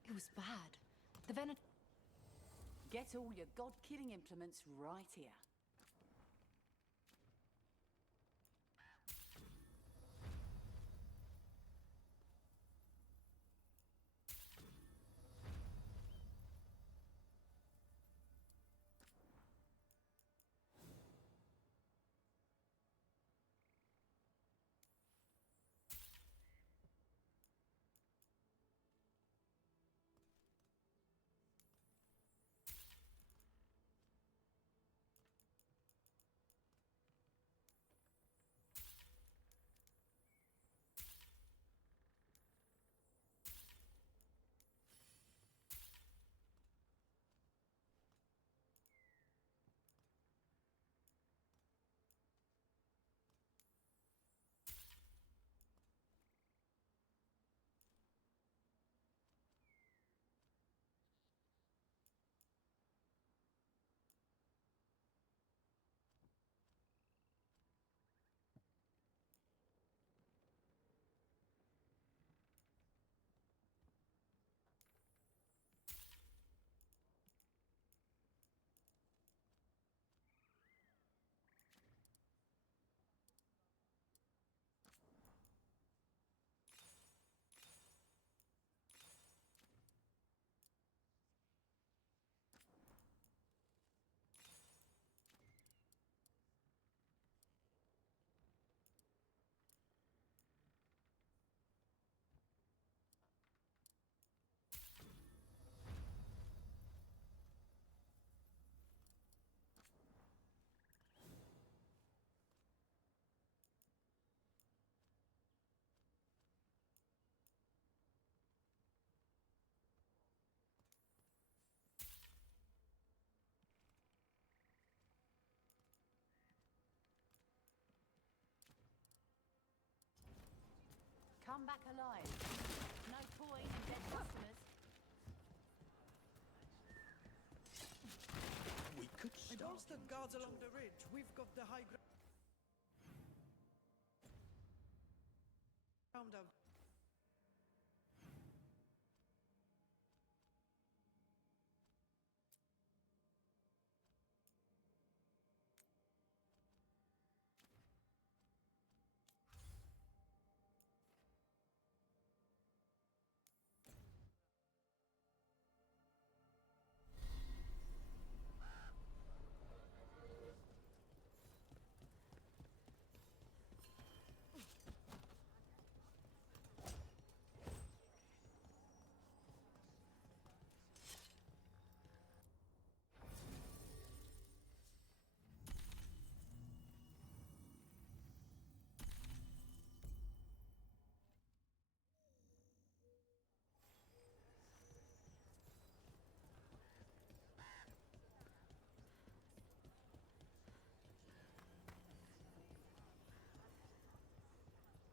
It was bad. The Venom... Get all your god-killing implements right here. come back alive. No point in dead customers. We could I start. bolstered guards along the ridge. We've got the high ground out.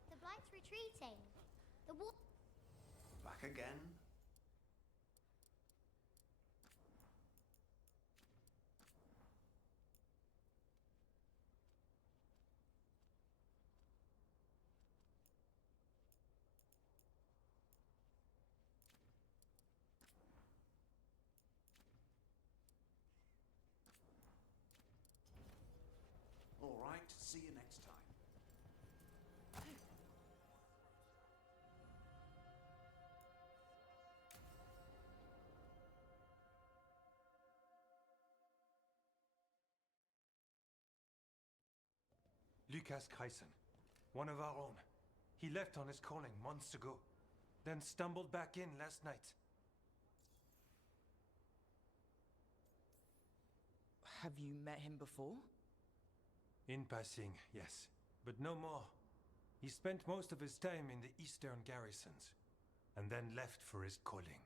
The Blight's retreating. The war. Back again? All right, see you next time. Lucas Kreisen, one of our own. He left on his calling months ago, then stumbled back in last night. Have you met him before? In passing, yes, but no more. He spent most of his time in the eastern garrisons, and then left for his calling.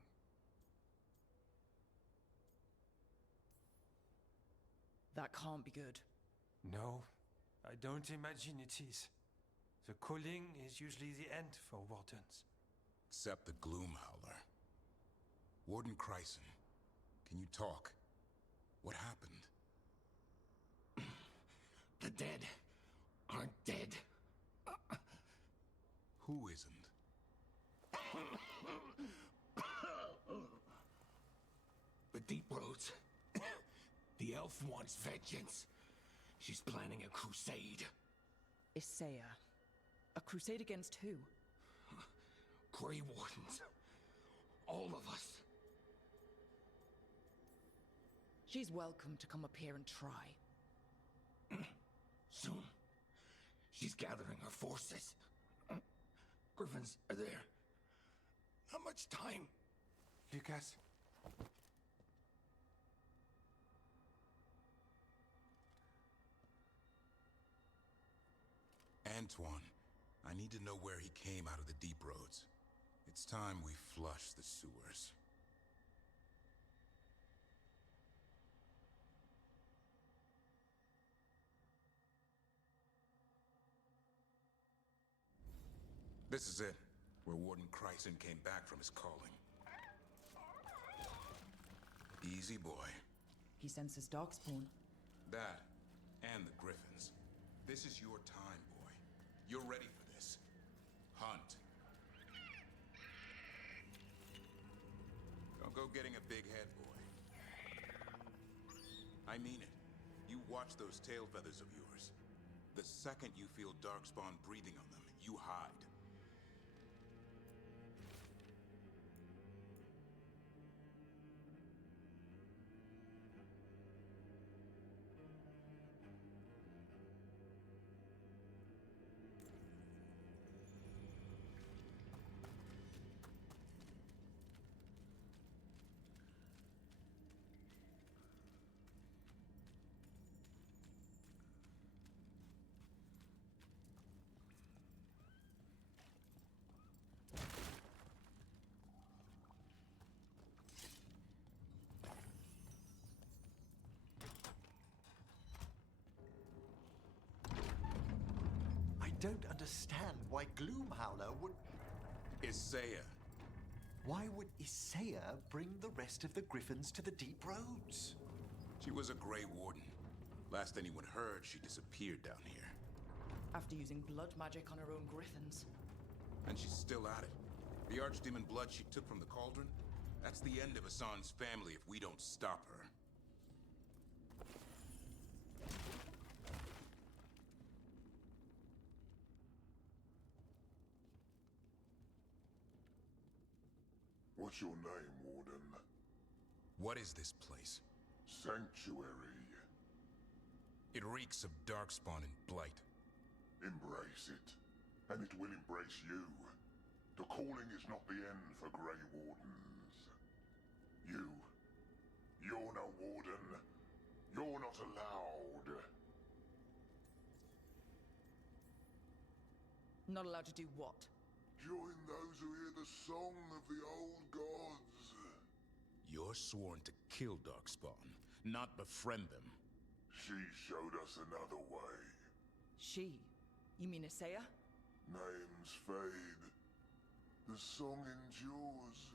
That can't be good. No, I don't imagine it is. The calling is usually the end for wardens. Except the Gloomhowler. Warden Kreisen, can you talk? What happened? The dead aren't dead. Who isn't? The Deep Roads. The elf wants vengeance. She's planning a crusade. Isaiah. A crusade against who? Grey Wardens. All of us. She's welcome to come up here and try. Soon. She's gathering her forces. Griffins are there. Not much time. Lucas? Antoine, I need to know where he came out of the Deep Roads. It's time we flush the sewers. This is it, where Warden Kreisen came back from his calling. Easy, boy. He senses darkspawn. That, and the Griffins. This is your time, boy. You're ready for this. Hunt. Don't go getting a big head, boy. I mean it. You watch those tail feathers of yours. The second you feel darkspawn breathing on them, you hide. I don't understand why Gloomhowler would... Isaiah. Why would Isaiah bring the rest of the Griffins to the Deep Roads? She was a Grey Warden. Last anyone heard, she disappeared down here. After using blood magic on her own griffins. And she's still at it. The Archdemon blood she took from the cauldron? That's the end of Hassan's family if we don't stop her. What's your name, Warden? What is this place? Sanctuary. It reeks of Darkspawn and Blight. Embrace it, and it will embrace you. The calling is not the end for Grey Wardens. You're no Warden. You're not allowed. Not allowed to do what? Join those who hear the song of the old gods. You're sworn to kill Darkspawn, not befriend them. She showed us another way. She? You mean Isaiah? Names fade. The song endures.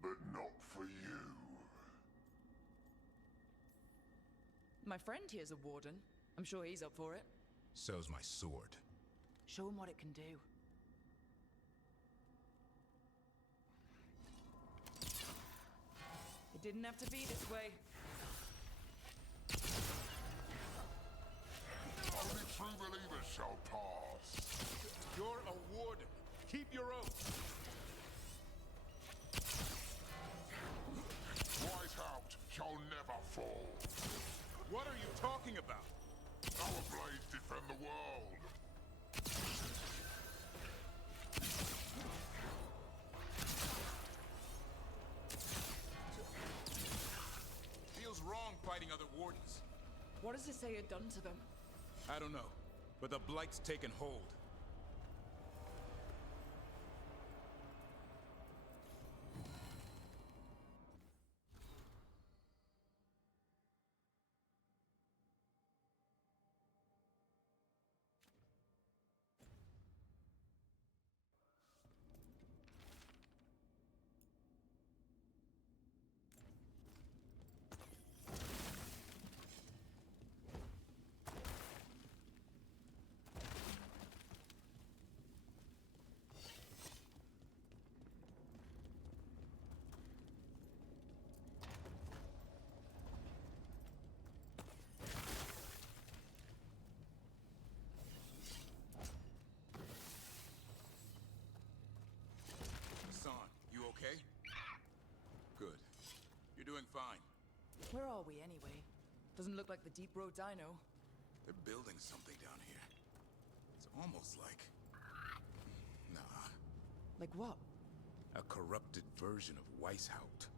But not for you. My friend here's a warden. I'm sure he's up for it. So's my sword. Show him what it can do. It didn't have to be this way. Only true believers shall pass. You're a warden. Keep your oath. Whiteout shall never fall. What are you talking about? Our blades defend the world. Feels wrong fighting other wardens. What has Isaiah done to them? I don't know, but the Blight's taken hold. Okay? Good. You're doing fine. Where are we, anyway? Doesn't look like the Deep Roads I know. They're building something down here. It's almost like... Nah. Like what? A corrupted version of Weishaupt.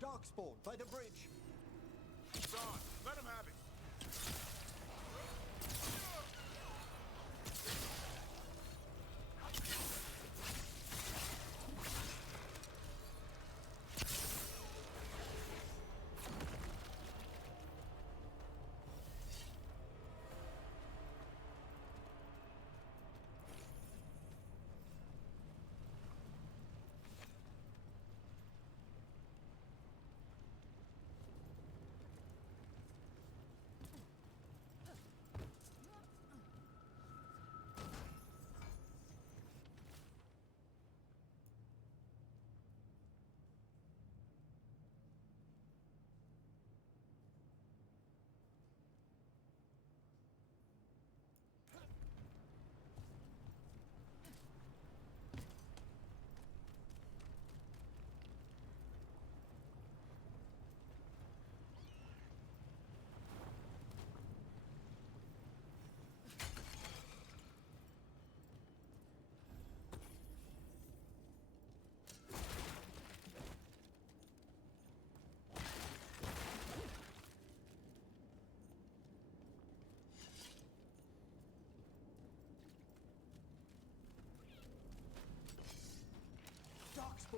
Darkspawn, by the bridge. Don, let him have it.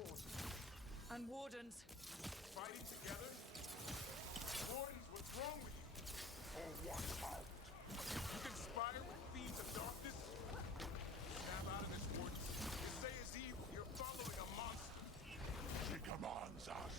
Veilguard. And Wardens. Fighting together? Wardens, what's wrong with you? Oh, watch out! You conspire with fiends of darkness? Snap out of this, Warden. You say is evil. You're following a monster. She commands us.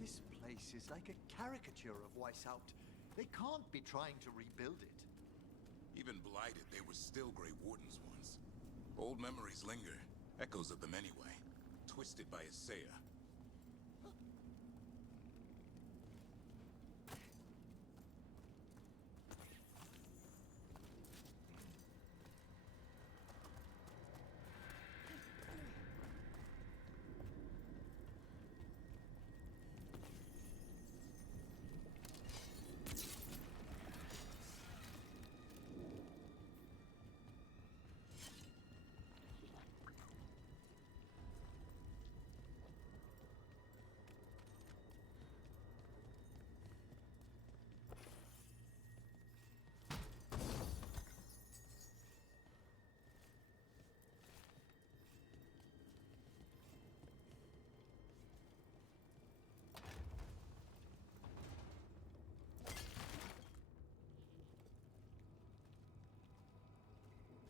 This place is like a caricature of Weishaupt. They can't be trying to rebuild it. Even blighted, they were still Grey Wardens once. Old memories linger, echoes of them anyway. Twisted by Isaiah.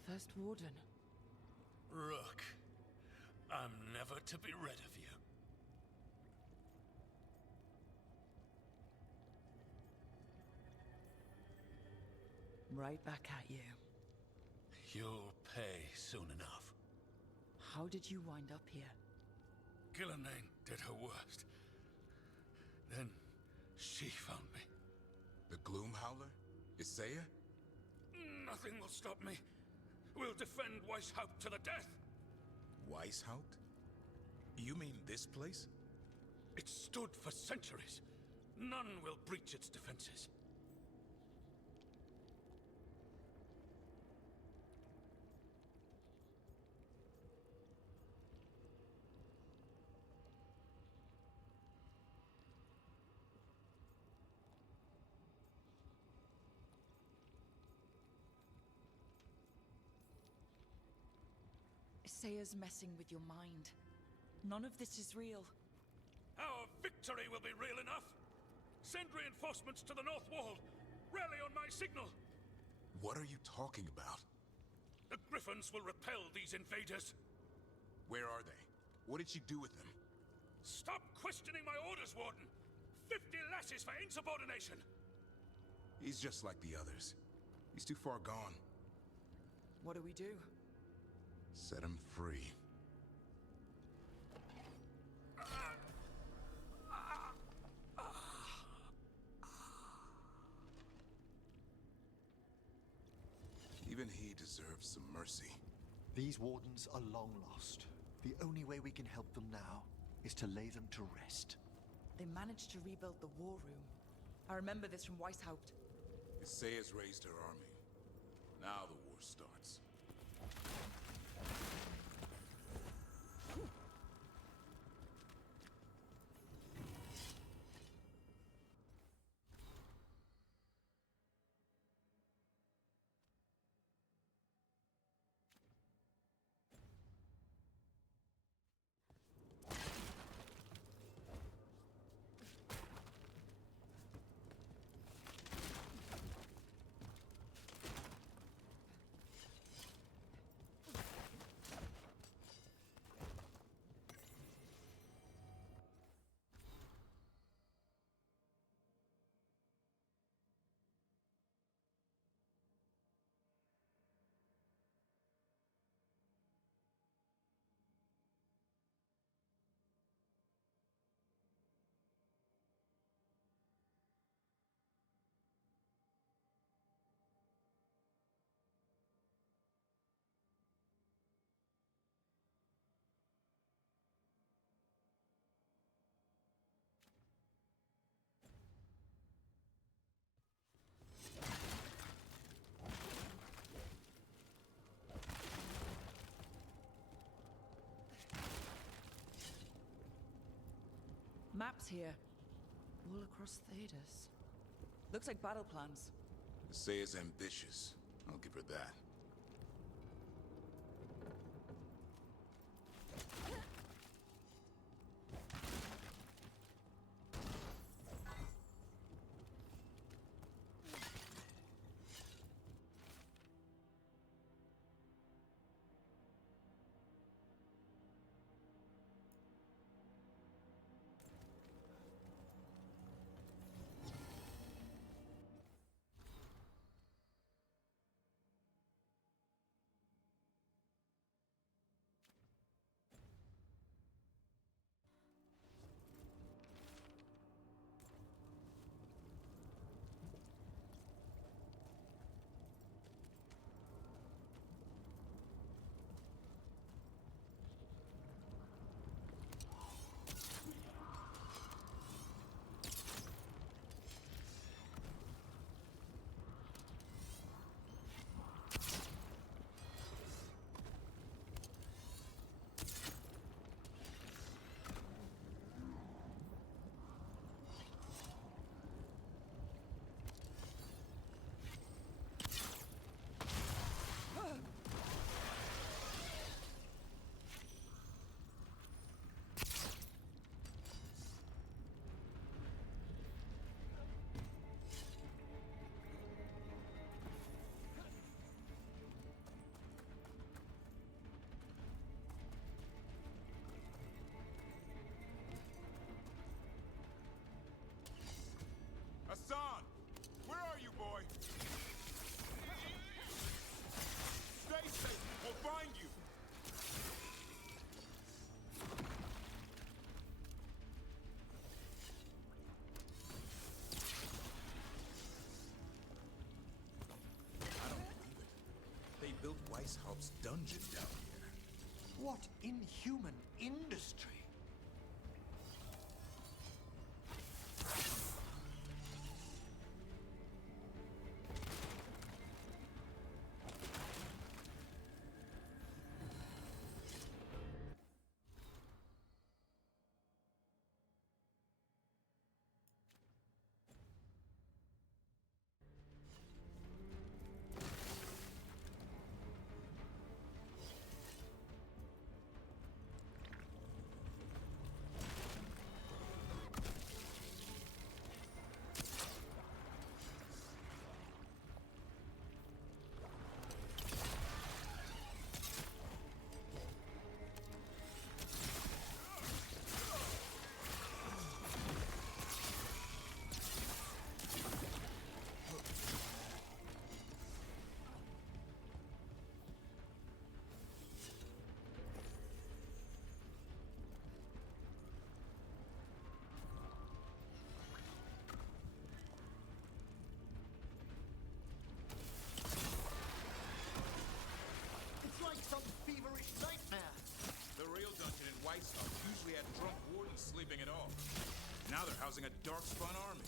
First Warden. Rook, I'm never to be rid of you. Right back at you. You'll pay soon enough. How did you wind up here? Gillenane did her worst. Then she found me. The Gloom Howler? Isaiah? Nothing will stop me. We'll defend Weishaupt to the death. Weishaupt? You mean this place? It stood for centuries. None will breach its defenses. Isaiah's messing with your mind. None of this is real. Our victory will be real enough. Send reinforcements to the North Wall. Rally on my signal. What are you talking about? The Griffins will repel these invaders. Where are they? What did she do with them? Stop questioning my orders, Warden! 50 lashes for insubordination! He's just like the others. He's too far gone. What do we do? Set him free. Even he deserves some mercy. These wardens are long lost. The only way we can help them now is to lay them to rest. They managed to rebuild the war room. I remember this from Weishaupt. Isaiah's raised her army. Now the war starts. Maps here. All across Thedas. Looks like battle plans. Isaiah's ambitious. I'll give her that. Hassan! Where are you, boy? Stay safe! We'll find you! I don't believe it. They built Weishaupt's dungeon down here. What inhuman industry! ice up usually had drunk wardens sleeping it off. Now they're housing a darkspawn army.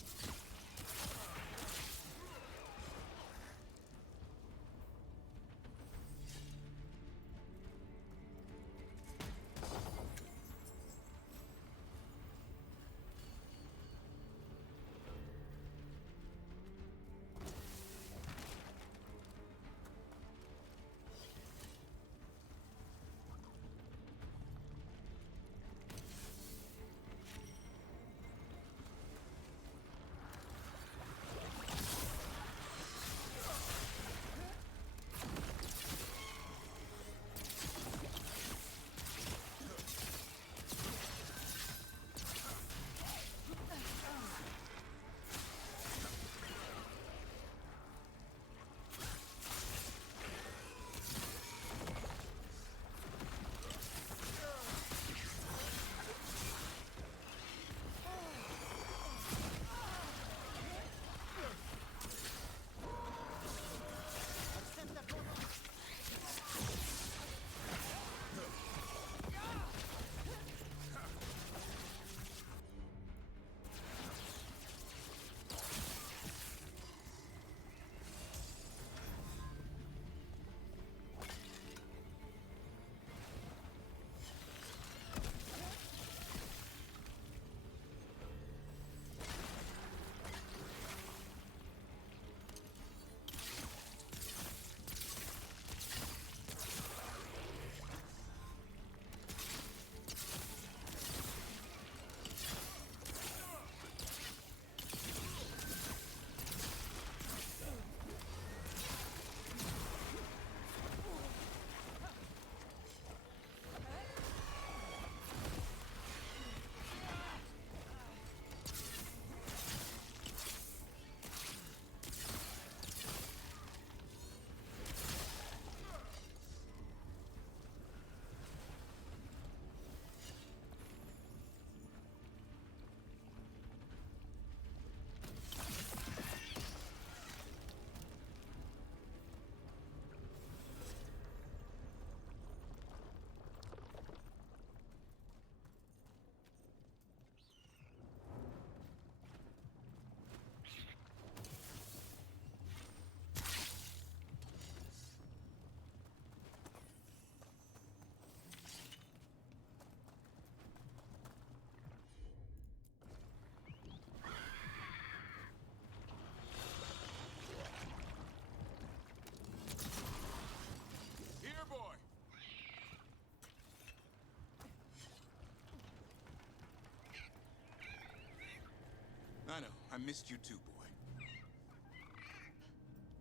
I know. I missed you too, boy.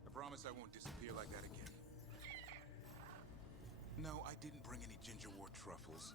I promise I won't disappear like that again. No, I didn't bring any ginger wort truffles.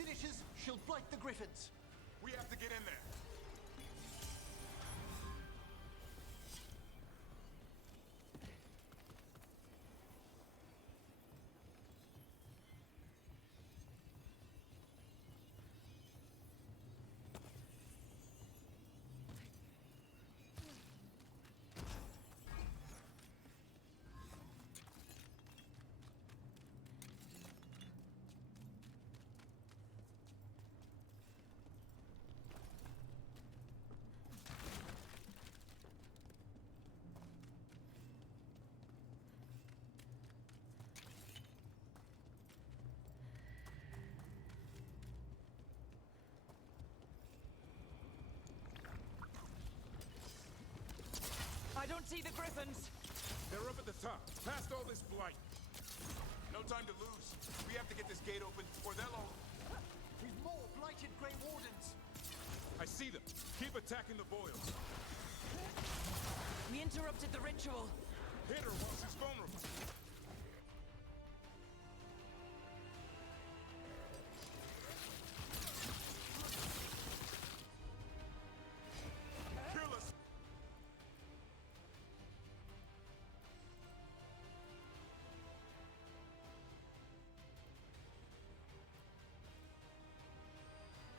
finishes, she'll blight the griffins. We have to get in there. I don't see the griffins. They're up at the top, past all this blight. No time to lose. We have to get this gate open, or they'll all... We've more blighted Grey Wardens. I see them. Keep attacking the boils. We interrupted the ritual. Hit her while she's vulnerable. Kill us!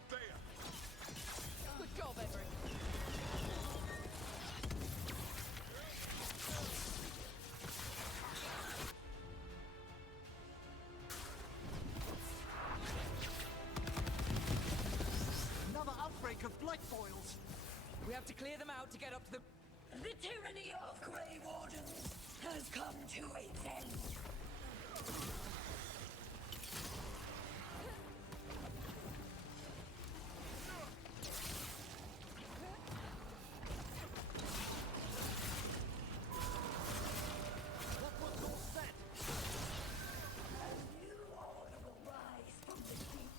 There! Good job, Everett. Another outbreak of blight boils. We have to clear them out to get up to the... The tyranny of Grey Wardens has come to its end. That one's all set. A new order will rise from the deep.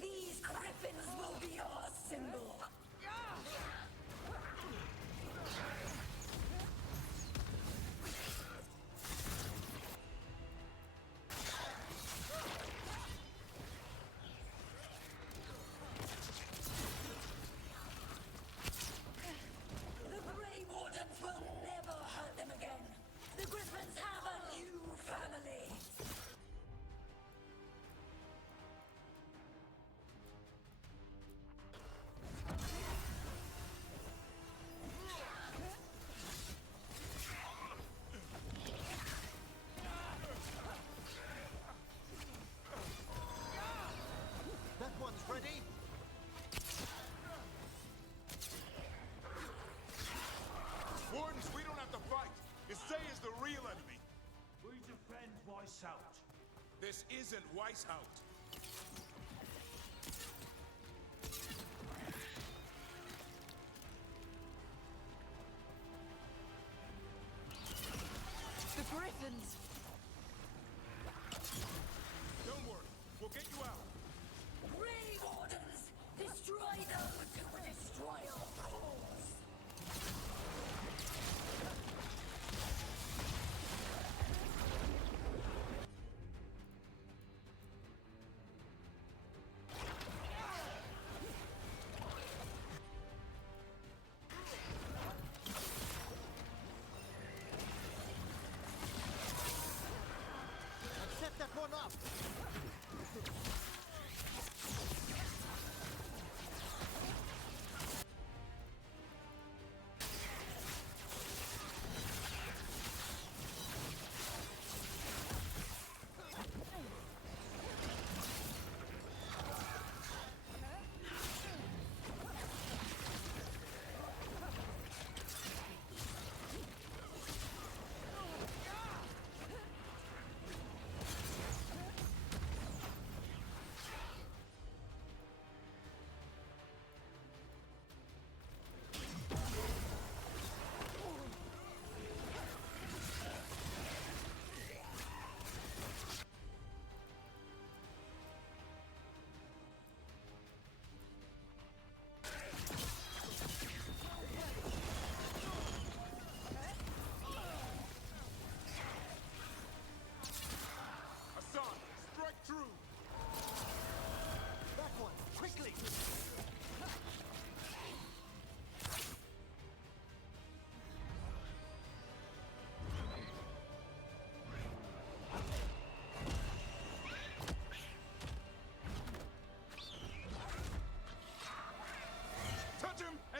These griffins will be our symbol. The Grey Wardens will never hurt them again. The griffins have a new family. That one's ready. Wardens, we don't have to fight. Isay is the real enemy. We defend Weishout. This isn't Weishout. The griffins! Don't worry, we'll get you out. Grey Wardens, destroy those who will destroy our cause.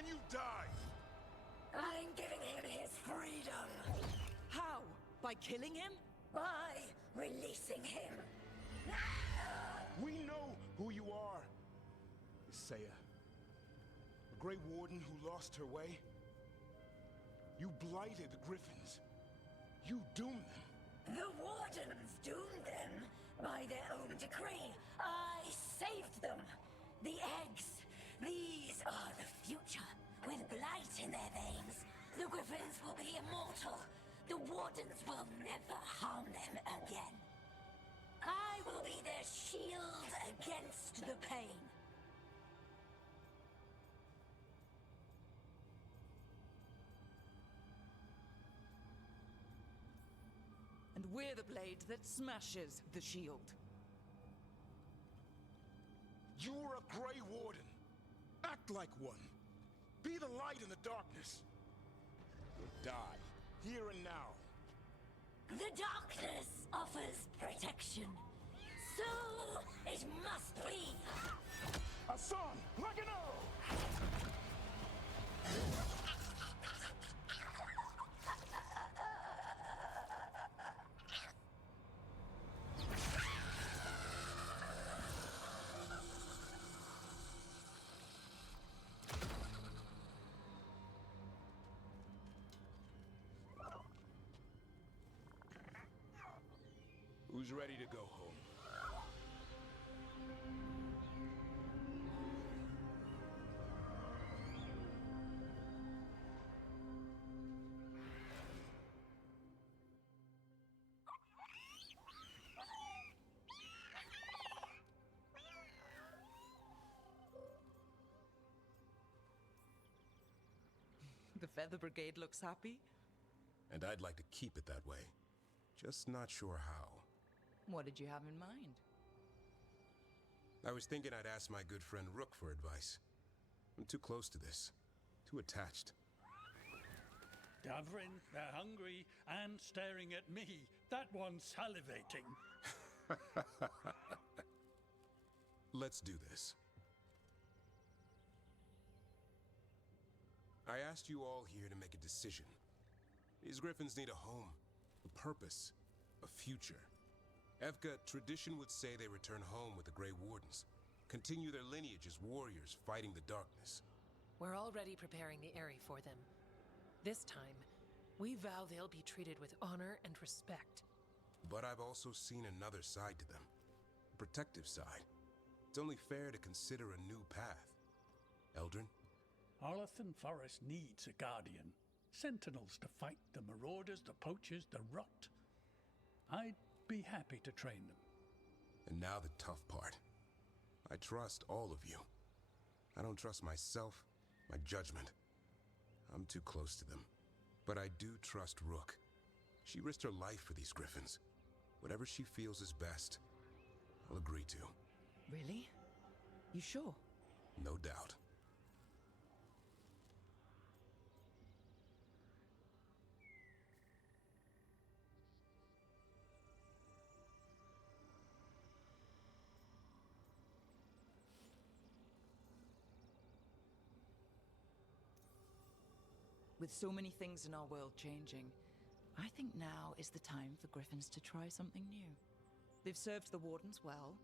and you die! I'm giving him his freedom. How? By killing him? By releasing him. We know who you are. Isaiah. A Grey Warden who lost her way. You blighted the Griffins. You doomed them. The Wardens doomed them by their own decree. I saved them. The eggs. These are the future. With blight in their veins, the Griffins will be immortal. The Wardens will never harm them again. I will be their shield against the pain. And we're the blade that smashes the shield. You're a Grey Warden. Act like one. Be the light in the darkness. Or die, here and now. The darkness offers protection. So it must be. Hassan, Magano! Who's ready to go home? The Feather Brigade looks happy. And I'd like to keep it that way. Just not sure how. What did you have in mind? I was thinking I'd ask my good friend Rook for advice. I'm too close to this. Too attached. Davrin, they're hungry and staring at me. That one's salivating. Let's do this. I asked you all here to make a decision. These Griffins need a home, a purpose, a future. Evka, tradition would say they return home with the Grey Wardens, continue their lineage as warriors fighting the darkness. We're already preparing the Eyrie for them. This time, we vow they'll be treated with honor and respect. But I've also seen another side to them. A protective side. It's only fair to consider a new path. Eldrin? Arlathan Forest needs a guardian. Sentinels to fight the marauders, the poachers, the rot. I'd be happy to train them. And now the tough part. I trust all of you. I don't trust myself, my judgment. I'm too close to them. But I do trust Rook. She risked her life for these Griffins. Whatever she feels is best, I'll agree to. Really? You sure? No doubt. With so many things in our world changing, I think now is the time for Griffins to try something new. They've served the Wardens well,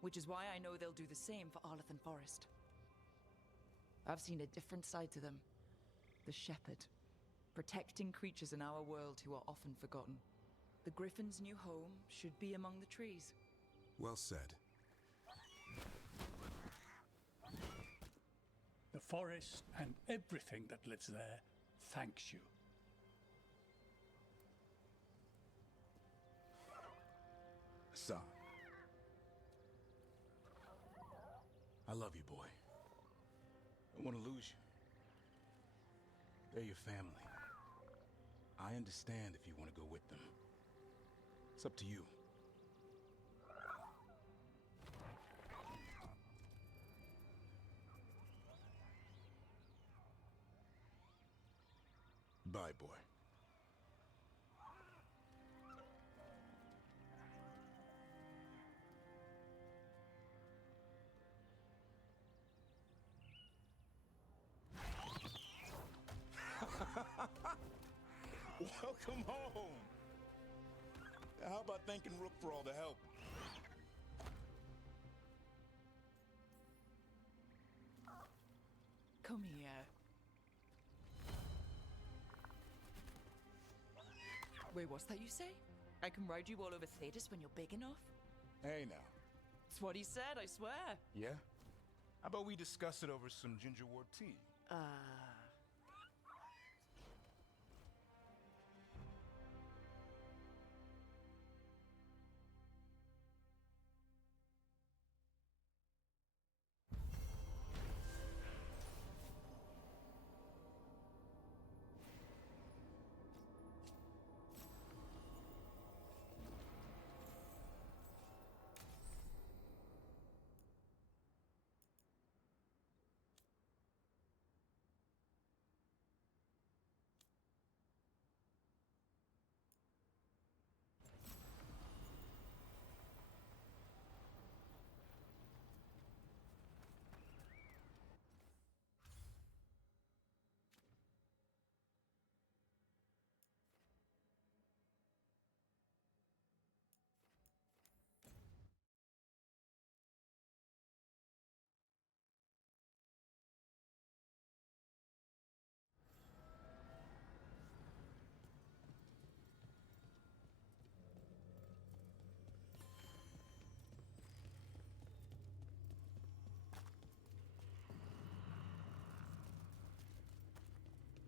which is why I know they'll do the same for Arlathan Forest. I've seen a different side to them. The Shepherd, protecting creatures in our world who are often forgotten. The Griffin's new home should be among the trees. Well said. The forest and everything that lives there thanks you. Hassan. I love you, boy. I want to lose you. They're your family. I understand if you want to go with them. It's up to you. Bye, boy. Welcome home. How about thanking Rook for all the help? Come here. Wait, what's that you say? I can ride you all over Thetis when you're big enough? Hey now. That's what he said, I swear. Yeah? How about we discuss it over some gingerwort tea?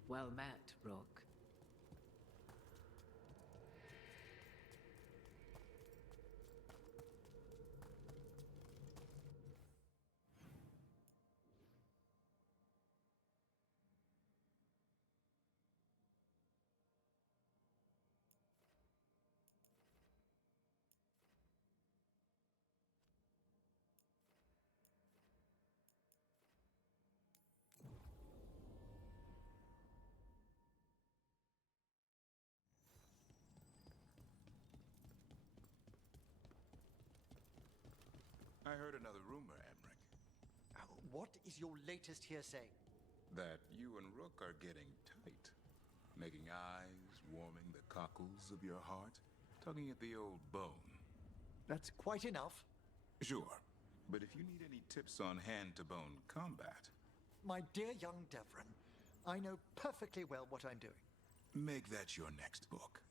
Well met, Rook. I heard another rumor, Emmerich. What is your latest hearsay? That you and Rook are getting tight. Making eyes, warming the cockles of your heart, tugging at the old bone. That's quite enough. Sure. But if you need any tips on hand-to-bone combat... My dear young Devron, I know perfectly well what I'm doing. Make that your next book.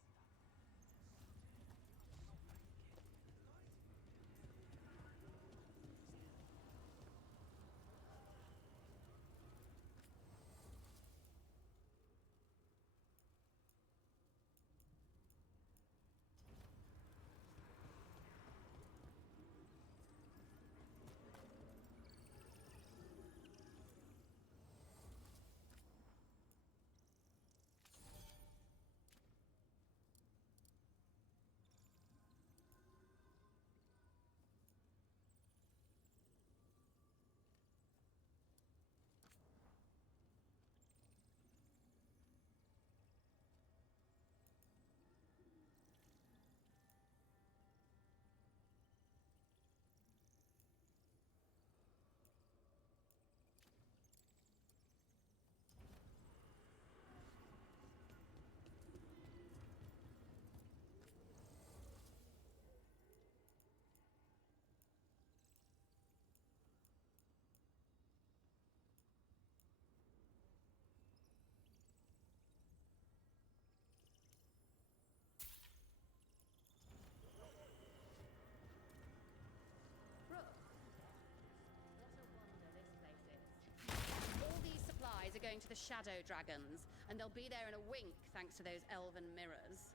Are going to the Shadow Dragons, and they'll be there in a wink thanks to those elven mirrors.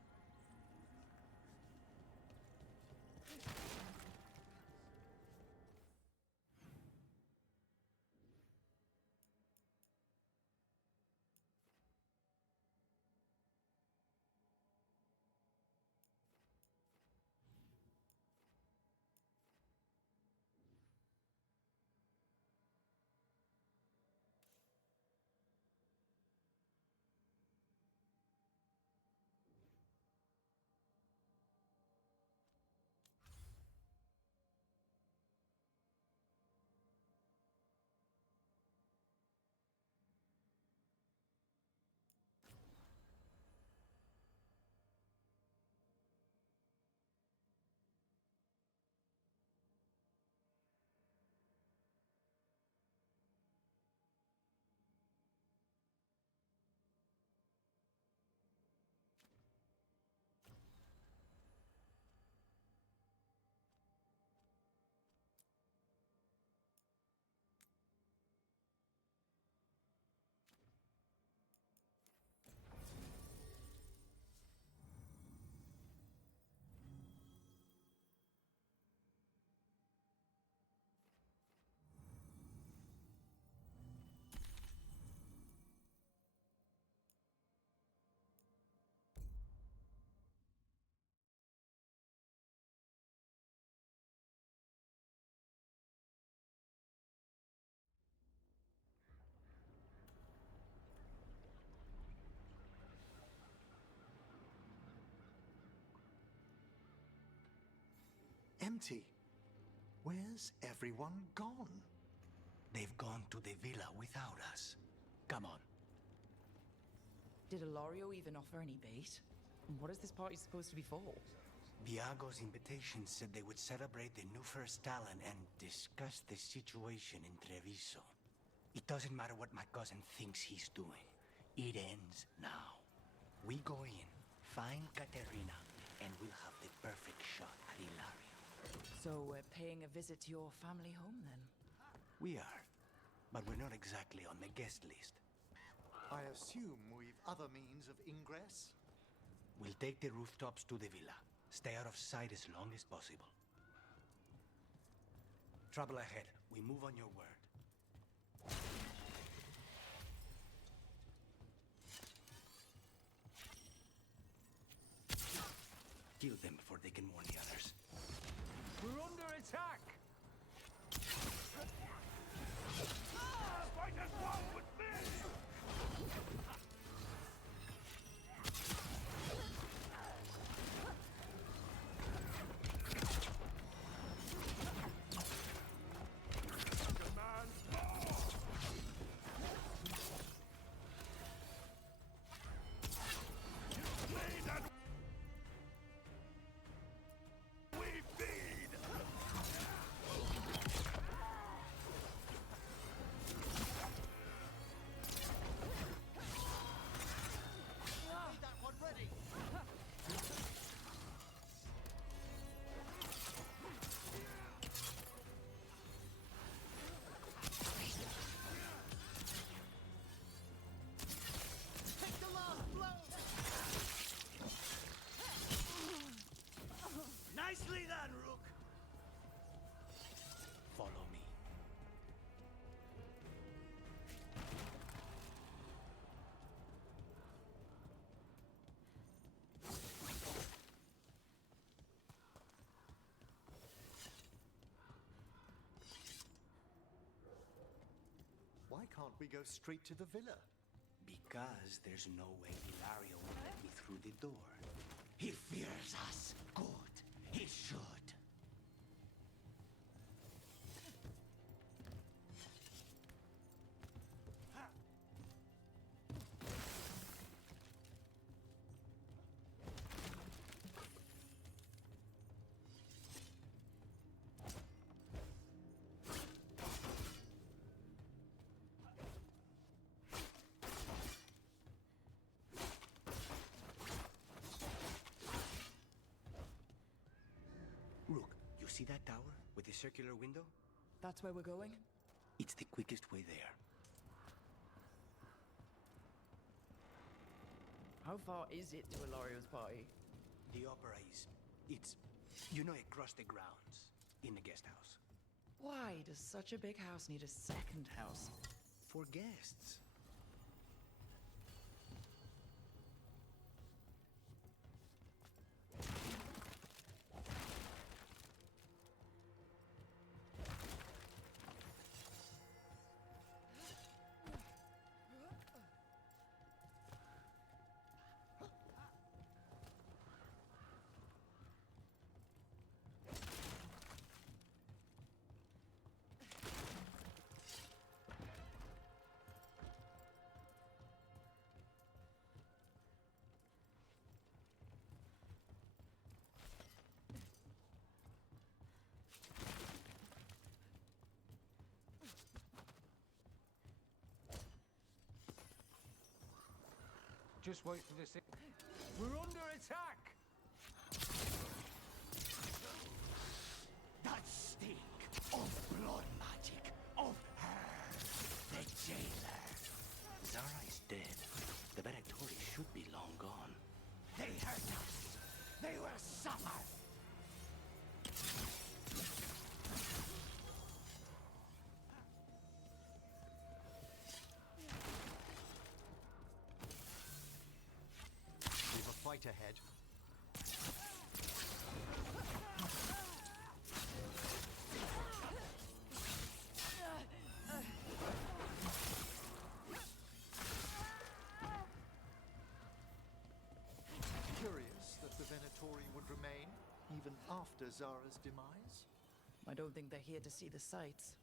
empty. Where's everyone gone? They've gone to the villa without us. Come on. Did Ilario even offer any bait? What is this party supposed to be for? Viago's invitation said they would celebrate the new first talent and discuss the situation in Treviso. It doesn't matter what my cousin thinks he's doing. It ends now. We go in, find Katerina, and we'll have the perfect shot at Ilario. So we're paying a visit to your family home, then? We are, but we're not exactly on the guest list. I assume we've other means of ingress? We'll take the rooftops to the villa. Stay out of sight as long as possible. Trouble ahead. We move on your word. Kill them before they can warn the others. We're under attack! Fight as one with me! Nicely done, Rook! Follow me. Why can't we go straight to the villa? Because there's no way Ilario will let me through the door. He fears us. Good. He should. Rook, you see that tower with the circular window? That's where we're going? It's the quickest way there. How far is it to Ilario's party? The opera is... it's... you know, across the grounds. In the guest house. Why does such a big house need a second house? For guests. Just wait for this. We're under attack! That stink of blood magic of her, the jailer. Zara is dead. The Venatori should be long gone. They hurt us. They will suffer. We've a fight ahead. Curious that the Venatori would remain. even after Zara's demise? I don't think they're here to see the sights.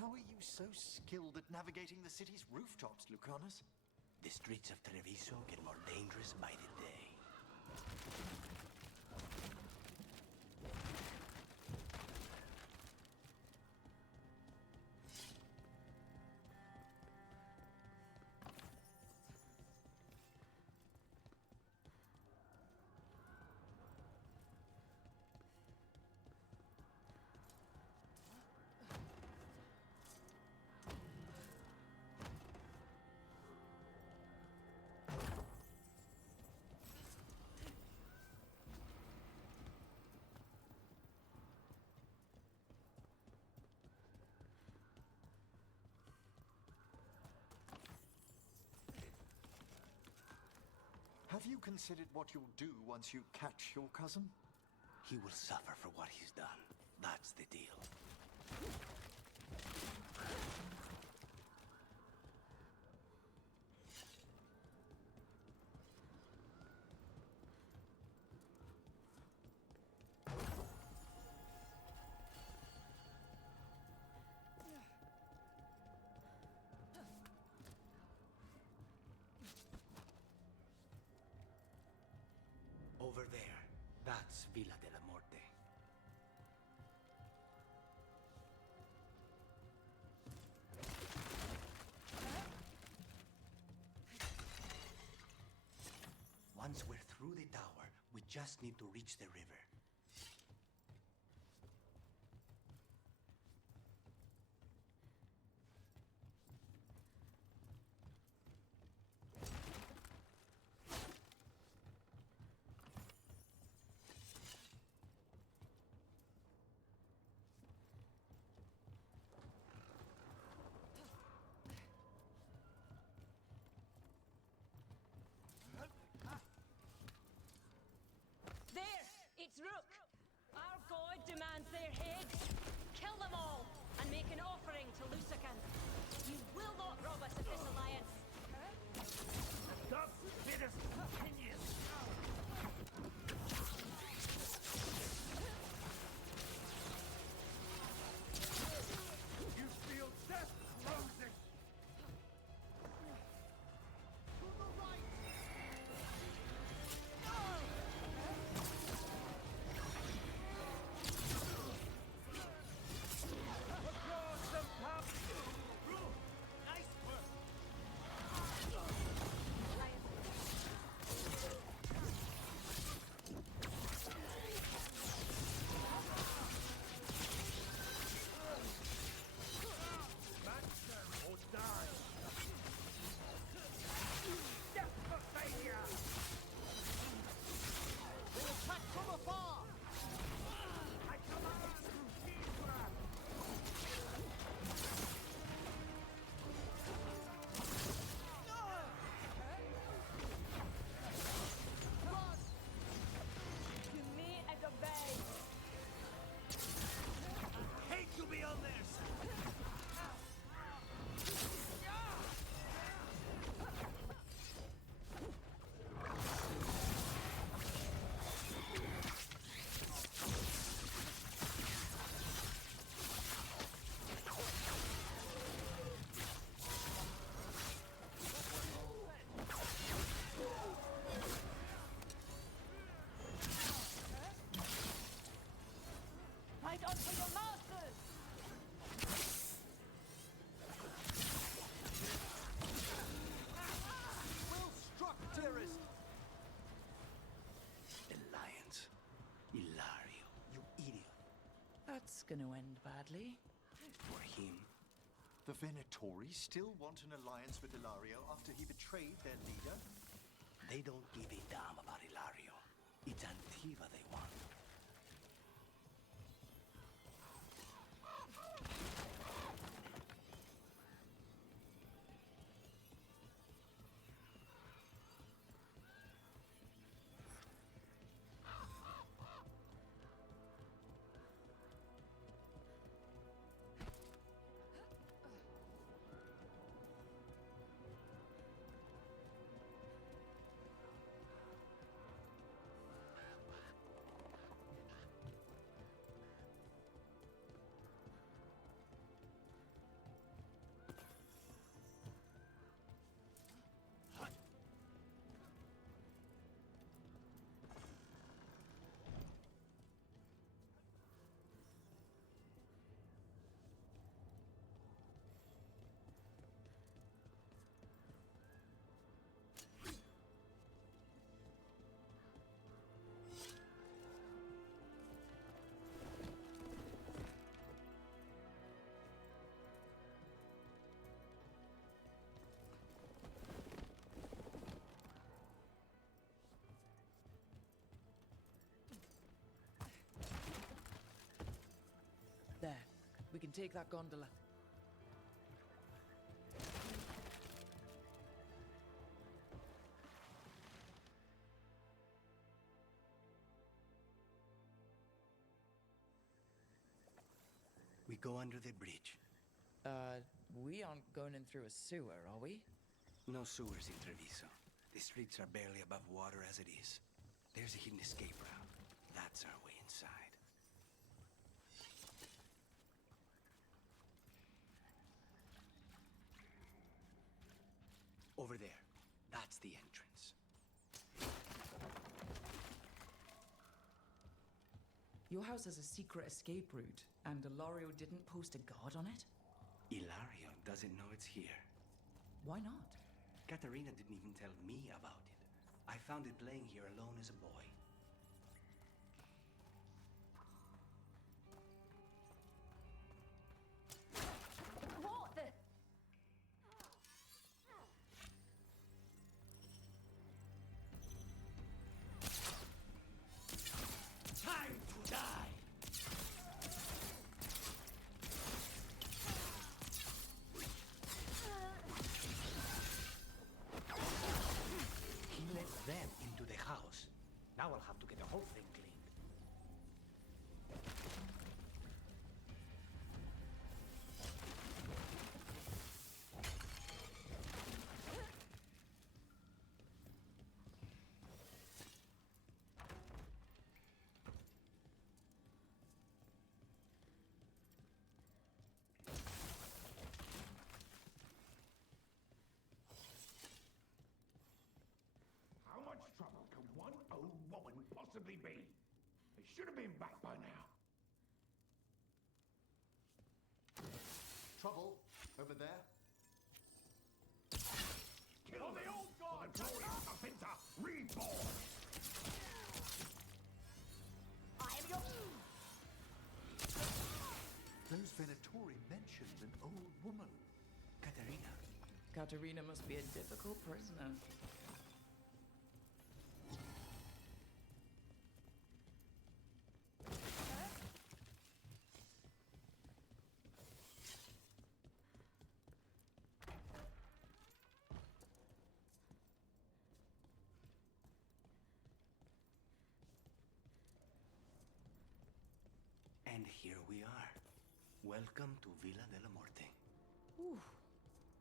How are you so skilled at navigating the city's rooftops, Lucanus? The streets of Treviso get more dangerous by the day. Have you considered what you'll do once you catch your cousin? He will suffer for what he's done. That's the deal. Over there. That's Villa de la Morte. Once we're through the tower, we just need to reach the river. There! It's Rook! Our god demands their heads. Kill them all, and make an offering to Lusican. You will not rob us of this alliance. Stop! Bid us continues! You feel death closing! To the right! Across the path! gonna end badly. For him. The Venatori still want an alliance with Ilario after he betrayed their leader? They don't give a damn about Ilario. It's Antiva they want. There. We can take that gondola. We go under the bridge. We aren't going in through a sewer, are we? No sewers in Treviso. The streets are barely above water as it is. There's a hidden escape route. That's our way inside. Over there. That's the entrance. Your house has a secret escape route, and Ilario didn't post a guard on it? Ilario doesn't know it's here. Why not? Katerina didn't even tell me about it. I found it playing here alone as a boy. What the? Time to die! He let them into the house. Now I'll have to get the whole thing cleaned. How much trouble can one old woman possibly be? They should have been back by now. Trouble over there? Kill the old god! The glory of the Pinta reborn! I am your... Those Venatori mentioned an old woman. Katerina. Katerina must be a difficult prisoner. And here we are. Welcome to Villa della Morte. Ooh.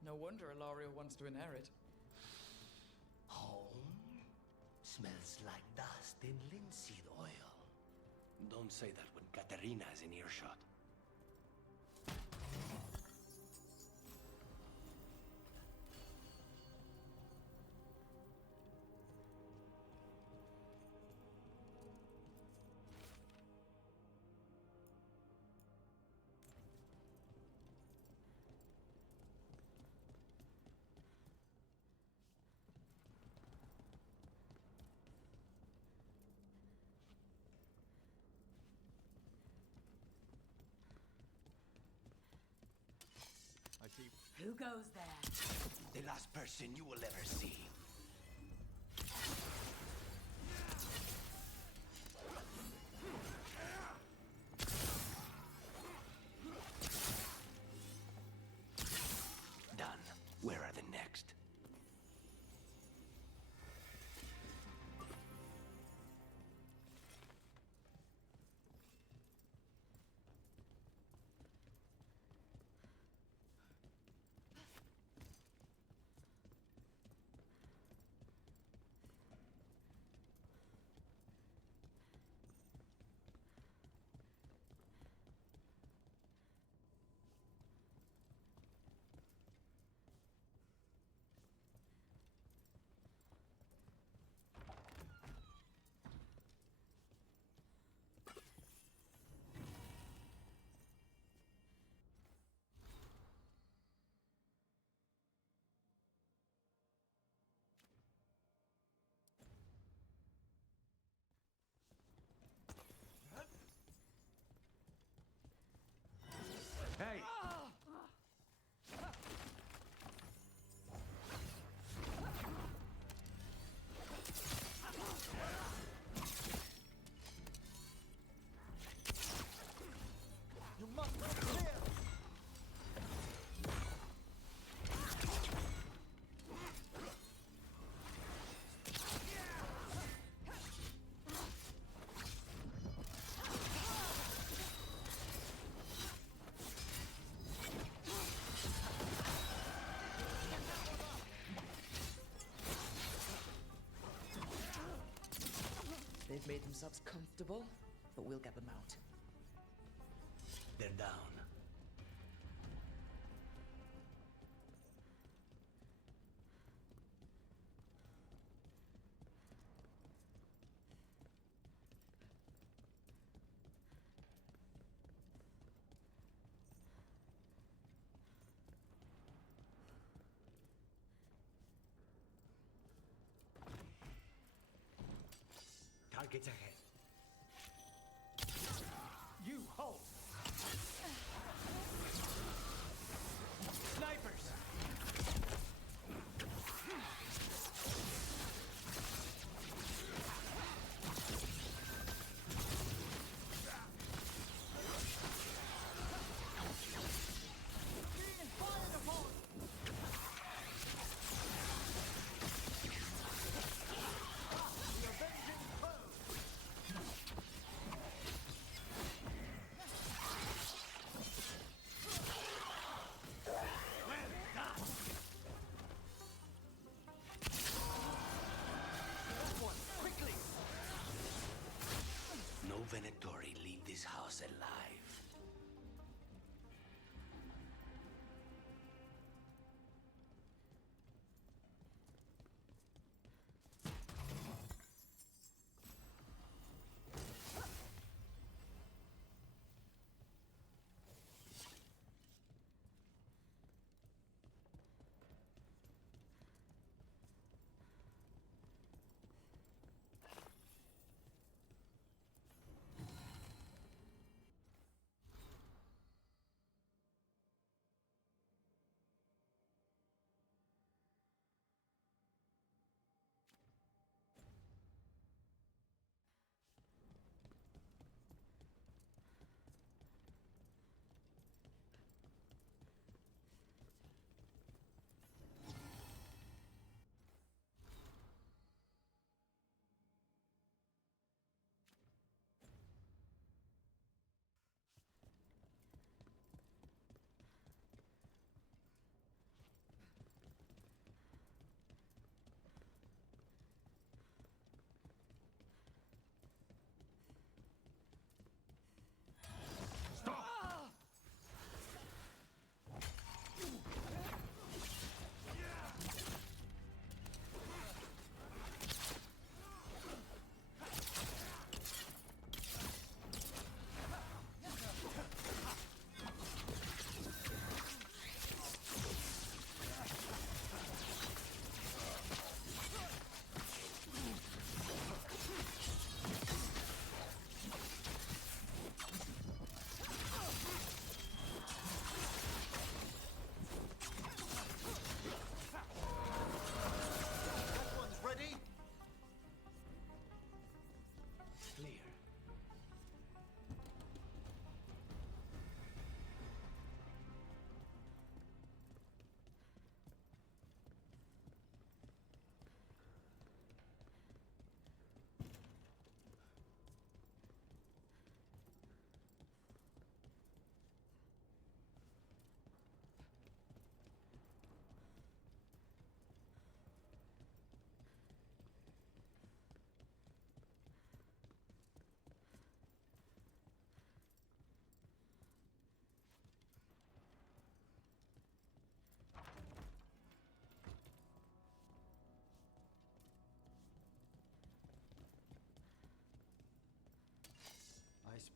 No wonder Ilario wants to inherit. Home? Smells like dust and linseed oil. Don't say that when Katerina is in earshot. Who goes there? The last person you will ever see. Done. Where are the next? Hey! You must not fear! They've made themselves comfortable, but we'll get them out. They're down. Targets ahead. You halt! Snipers!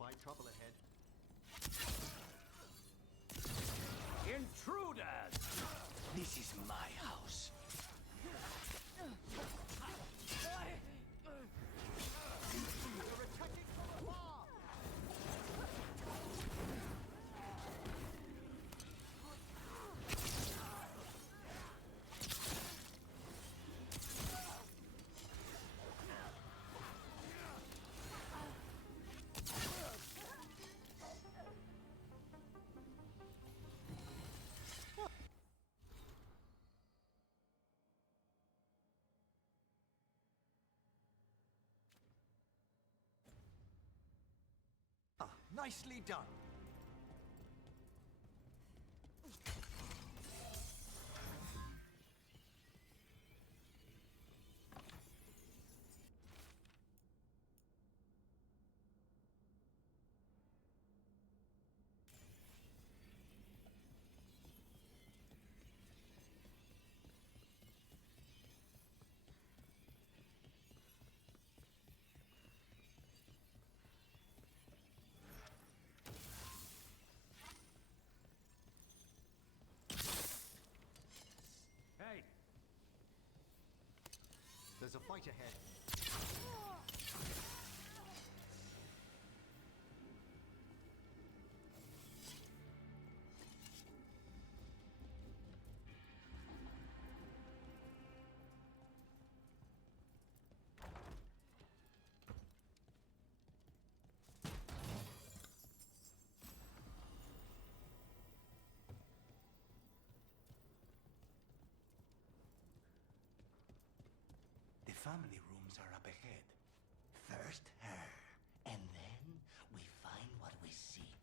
spy trouble ahead. Intruders! This is my house. Nicely done. Hey! There's a fight ahead. The family rooms are up ahead. First her, and then we find what we seek.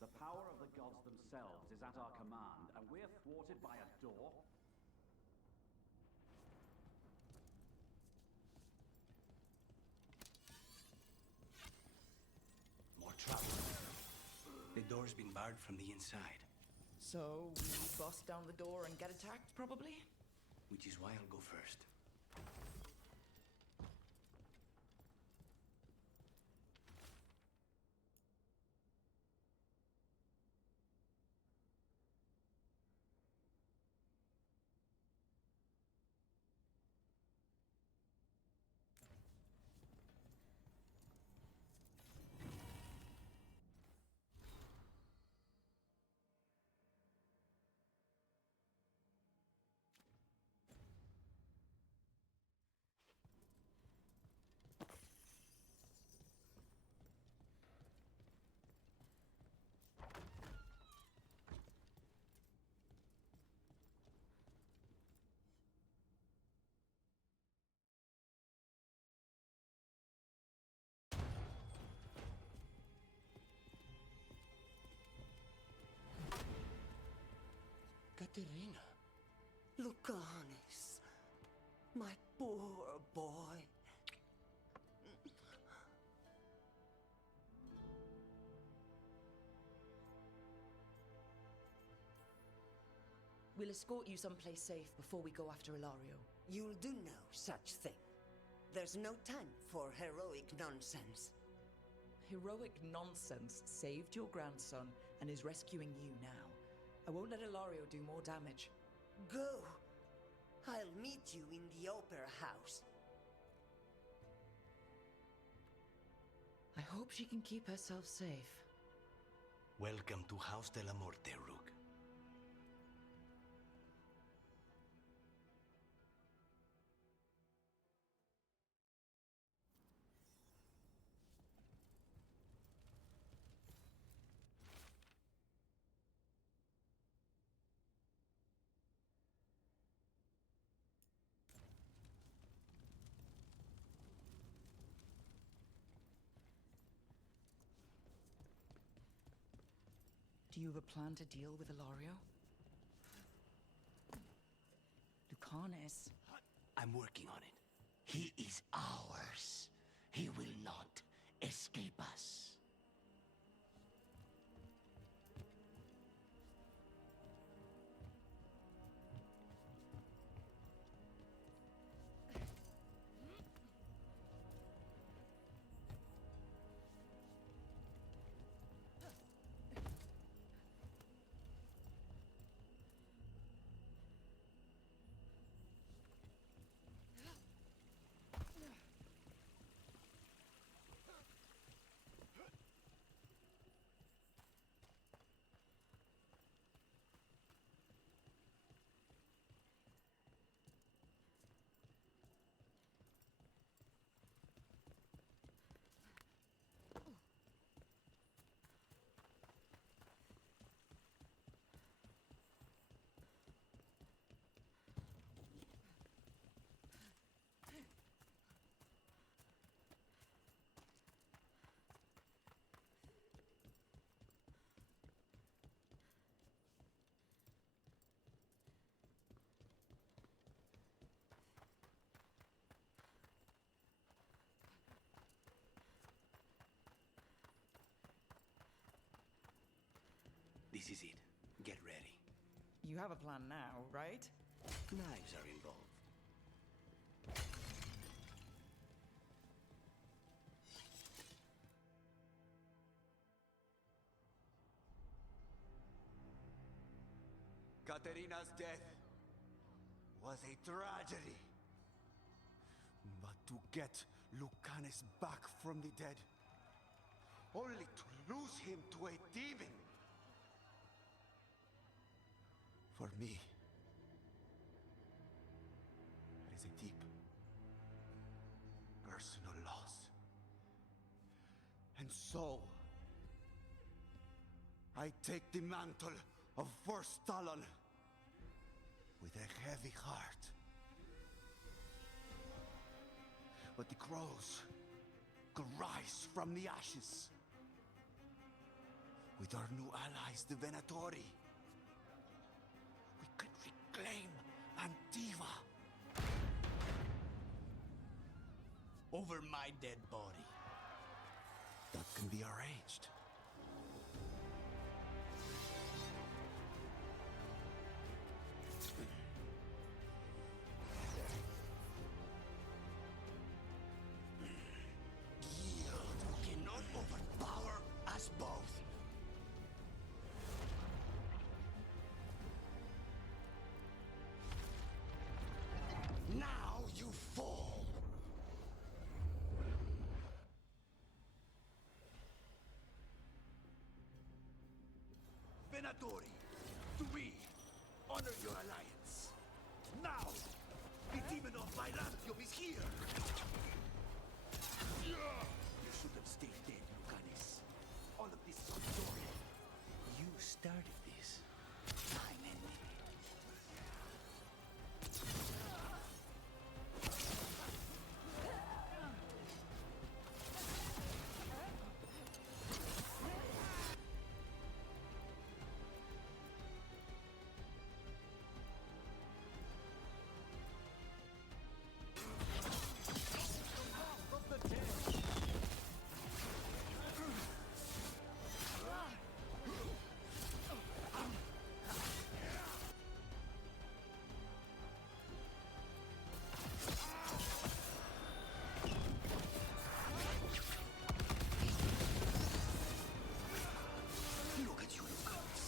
The power of the gods themselves is at our command, and we're thwarted by a door? More trouble. The door's been barred from the inside. So, we bust down the door and get attacked, probably? Which is why I'll go first. Katerina. Lucanis. My poor boy. We'll escort you someplace safe before we go after Ilario. You'll do no such thing. There's no time for heroic nonsense. Heroic nonsense saved your grandson and is rescuing you now. I won't let Ilario do more damage. Go! I'll meet you in the Opera House. I hope she can keep herself safe. Welcome to House de la Morte, Rook. Do you have a plan to deal with Ilario? Lucanis. I'm working on it. He is ours. He will not escape us. This is it. Get ready. You have a plan now, right? Knives are involved. Katerina's death was a tragedy. But to get Lucanus back from the dead, only to lose him to a demon. For me, that is a deep, personal loss. And so, I take the mantle of First Talon with a heavy heart. But the crows could rise from the ashes. With our new allies, the Venatori, we could reclaim Antiva. Over my dead body. That can be arranged. Guild cannot overpower us both. Now you fall. Venatori, to we honor your alliance. Now, the demon of Byzantium is here. You should have stayed dead, Lucanus. All of this is on your head. You started this. I'm ending it. Look at you, Lucanus.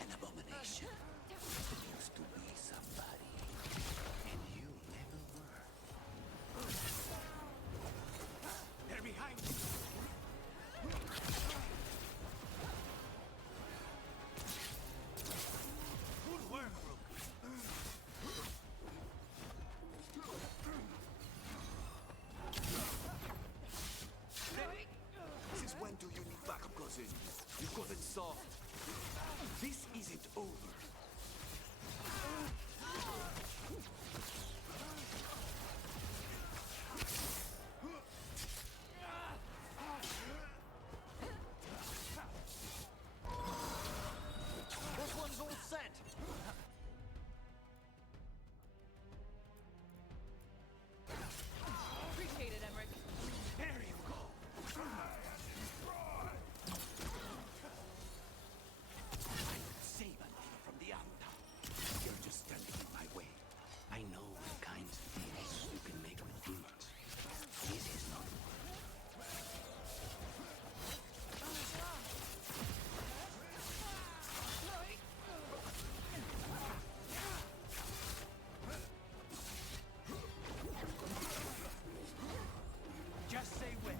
An abomination. Used to be somebody. And you never were. They're behind you. Good work, Rook. Since when do you need backup, cousin? You've gotten soft. This isn't over. This one's all set. Appreciate it, Emmerich. There you go. Save Antiva from the Anta. You're just standing in my way. I know the kinds of deals you can make with demons. This is not one. Just say when.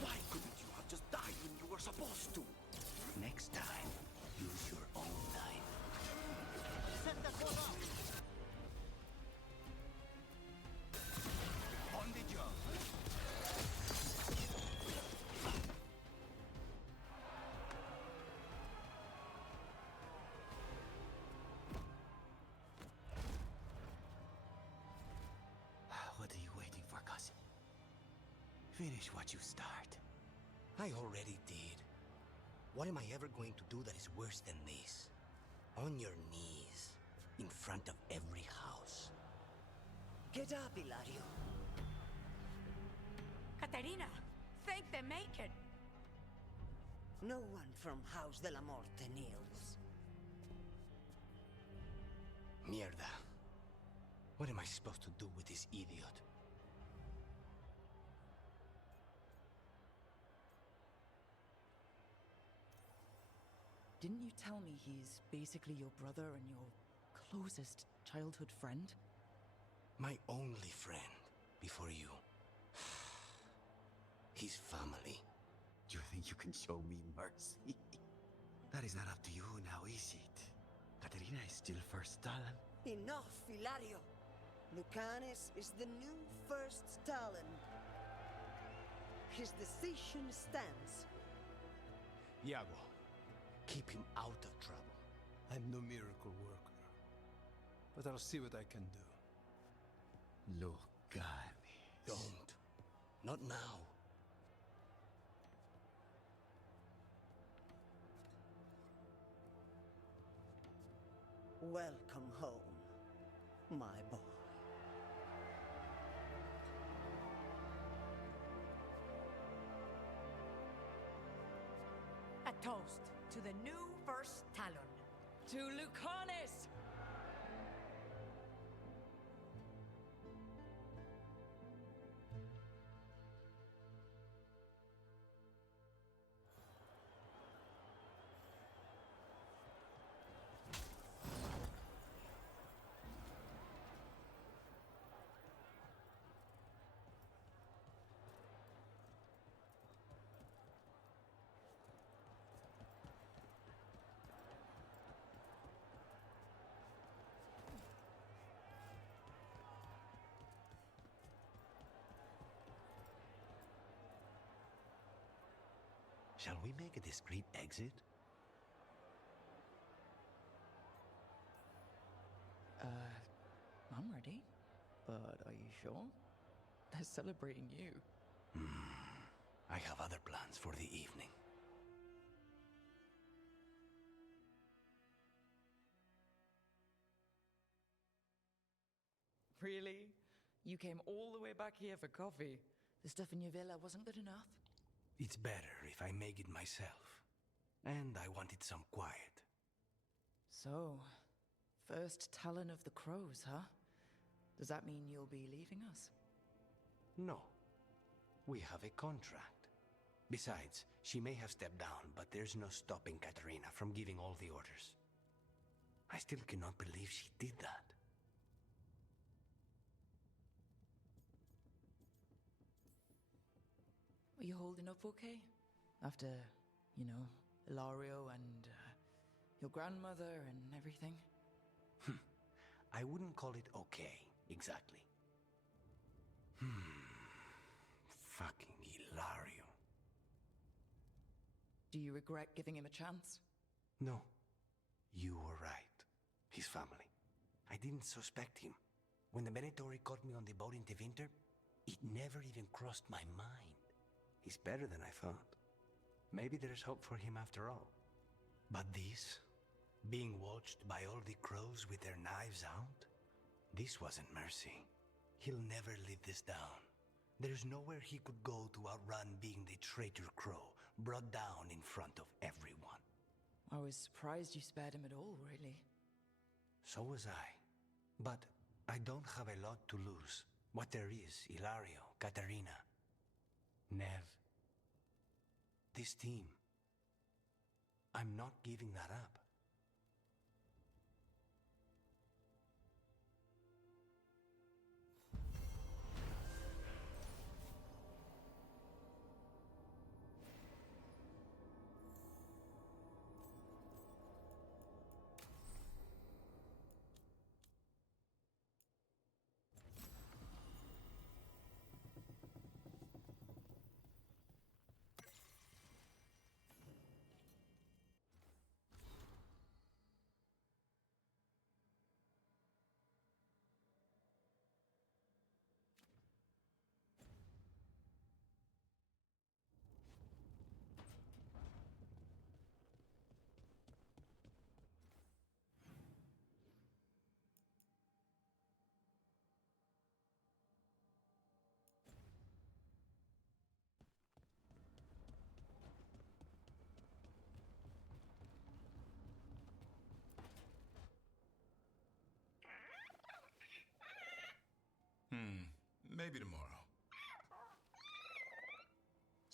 Why couldn't you have just died when you were supposed to? Next time, use your own knife. Set that one up. On the job. What are you waiting for, cousin? Finish what you start. I already did. What am I ever going to do that is worse than this? On your knees, in front of every house. Get up, Ilario. Caterina, thank the Maker. No one from House de la Morte kneels. Mierda. What am I supposed to do with this idiot? Didn't you tell me he's basically your brother and your closest childhood friend? My only friend before you. His family. Do you think you can show me mercy? That is not up to you now, is it? Caterina is still first Talon. Enough, Ilario. Lucanes is the new first Talon. His decision stands. Iago, keep him out of trouble. I'm no miracle worker, but I'll see what I can do. Lucanes. Don't. Not now. Welcome home, my boy. A toast to the new first Talon. To Lucanes! Shall we make a discreet exit? I'm ready. But are you sure? They're celebrating you. I have other plans for the evening. Really? You came all the way back here for coffee? The stuff in your villa wasn't good enough? It's better if I make it myself. And I wanted some quiet. So, first Talon of the Crows, huh? Does that mean you'll be leaving us? No. We have a contract. Besides, she may have stepped down, but there's no stopping Caterina from giving all the orders. I still cannot believe she did that. Are you holding up okay? After, you know, Ilario and your grandmother and everything? I wouldn't call it okay, exactly. Fucking Ilario. Do you regret giving him a chance? No. You were right. His family. I didn't suspect him. When the Venatori caught me on the boat in Tevinter, it never even crossed my mind. He's better than I thought. Maybe there's hope for him after all. But this, being watched by all the crows with their knives out, this wasn't mercy. He'll never live this down. There's nowhere he could go to outrun being the traitor crow, brought down in front of everyone. I was surprised you spared him at all, really. So was I. But I don't have a lot to lose. What there is, Ilario, Caterina, Nev. This team. I'm not giving that up.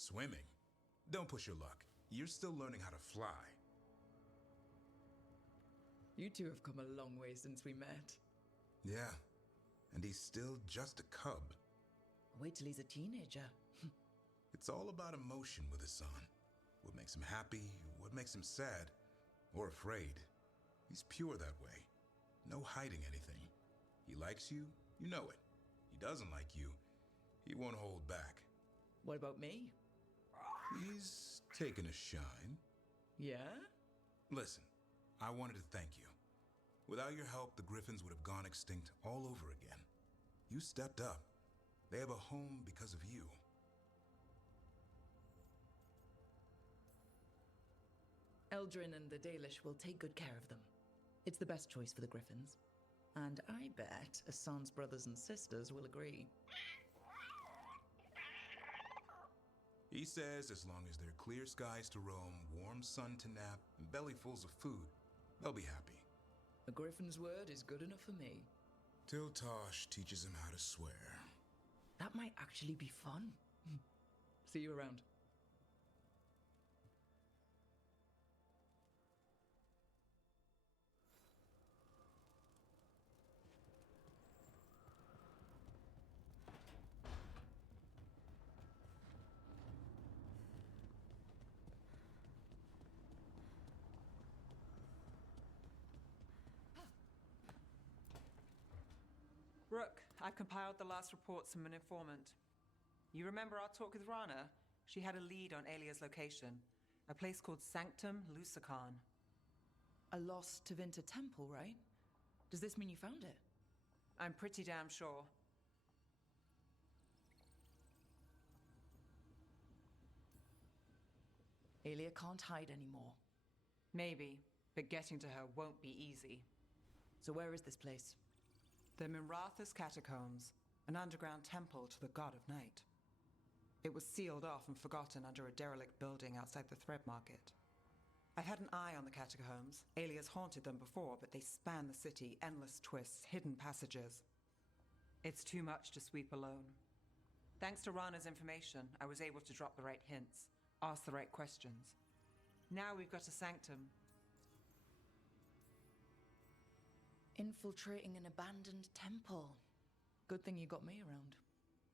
Swimming? Don't push your luck. You're still learning how to fly. You two have come a long way since we met. Yeah, and he's still just a cub. Wait till he's a teenager. It's all about emotion with his son. What makes him happy, what makes him sad, or afraid. He's pure that way. No hiding anything. He likes you, you know it. He doesn't like you, he won't hold back. What about me? He's taken a shine. Yeah? Listen, I wanted to thank you. Without your help, the Griffins would have gone extinct all over again. You stepped up. They have a home because of you. Eldrin and the Dalish will take good care of them. It's the best choice for the Griffins. And I bet Asan's brothers and sisters will agree. He says as long as there are clear skies to roam, warm sun to nap, and bellyfuls of food, they'll be happy. A Griffin's word is good enough for me. Till Tosh teaches him how to swear. That might actually be fun. See you around. Rook, I've compiled the last reports from an informant. You remember our talk with Rana? She had a lead on Alia's location. A place called Sanctum Lusakan. A lost Tevinter temple, right? Does this mean you found it? I'm pretty damn sure. Alia can't hide anymore. Maybe, but getting to her won't be easy. So where is this place? The Minratha's Catacombs, an underground temple to the god of night. It was sealed off and forgotten under a derelict building outside the Thread Market. I've had an eye on the catacombs. Alia's haunted them before, but they span the city, endless twists, hidden passages. It's too much to sweep alone. Thanks to Rana's information, I was able to drop the right hints, ask the right questions. Now we've got a sanctum. Infiltrating an abandoned temple. Good thing you got me around.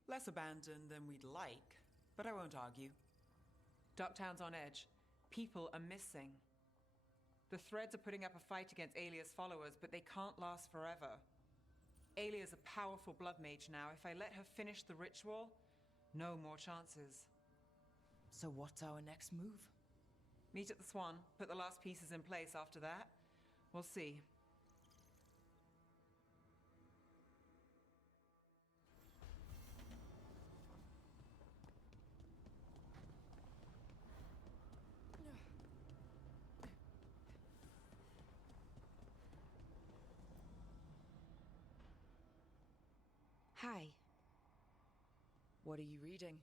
Less abandoned than we'd like, but I won't argue. Ducktown's on edge. People are missing. The Threads are putting up a fight against Alia's followers, but they can't last forever. Alia's a powerful blood mage now. If I let her finish the ritual, no more chances. So what's our next move? Meet at the Swan, put the last pieces in place after that. We'll see. Hi. What are you reading?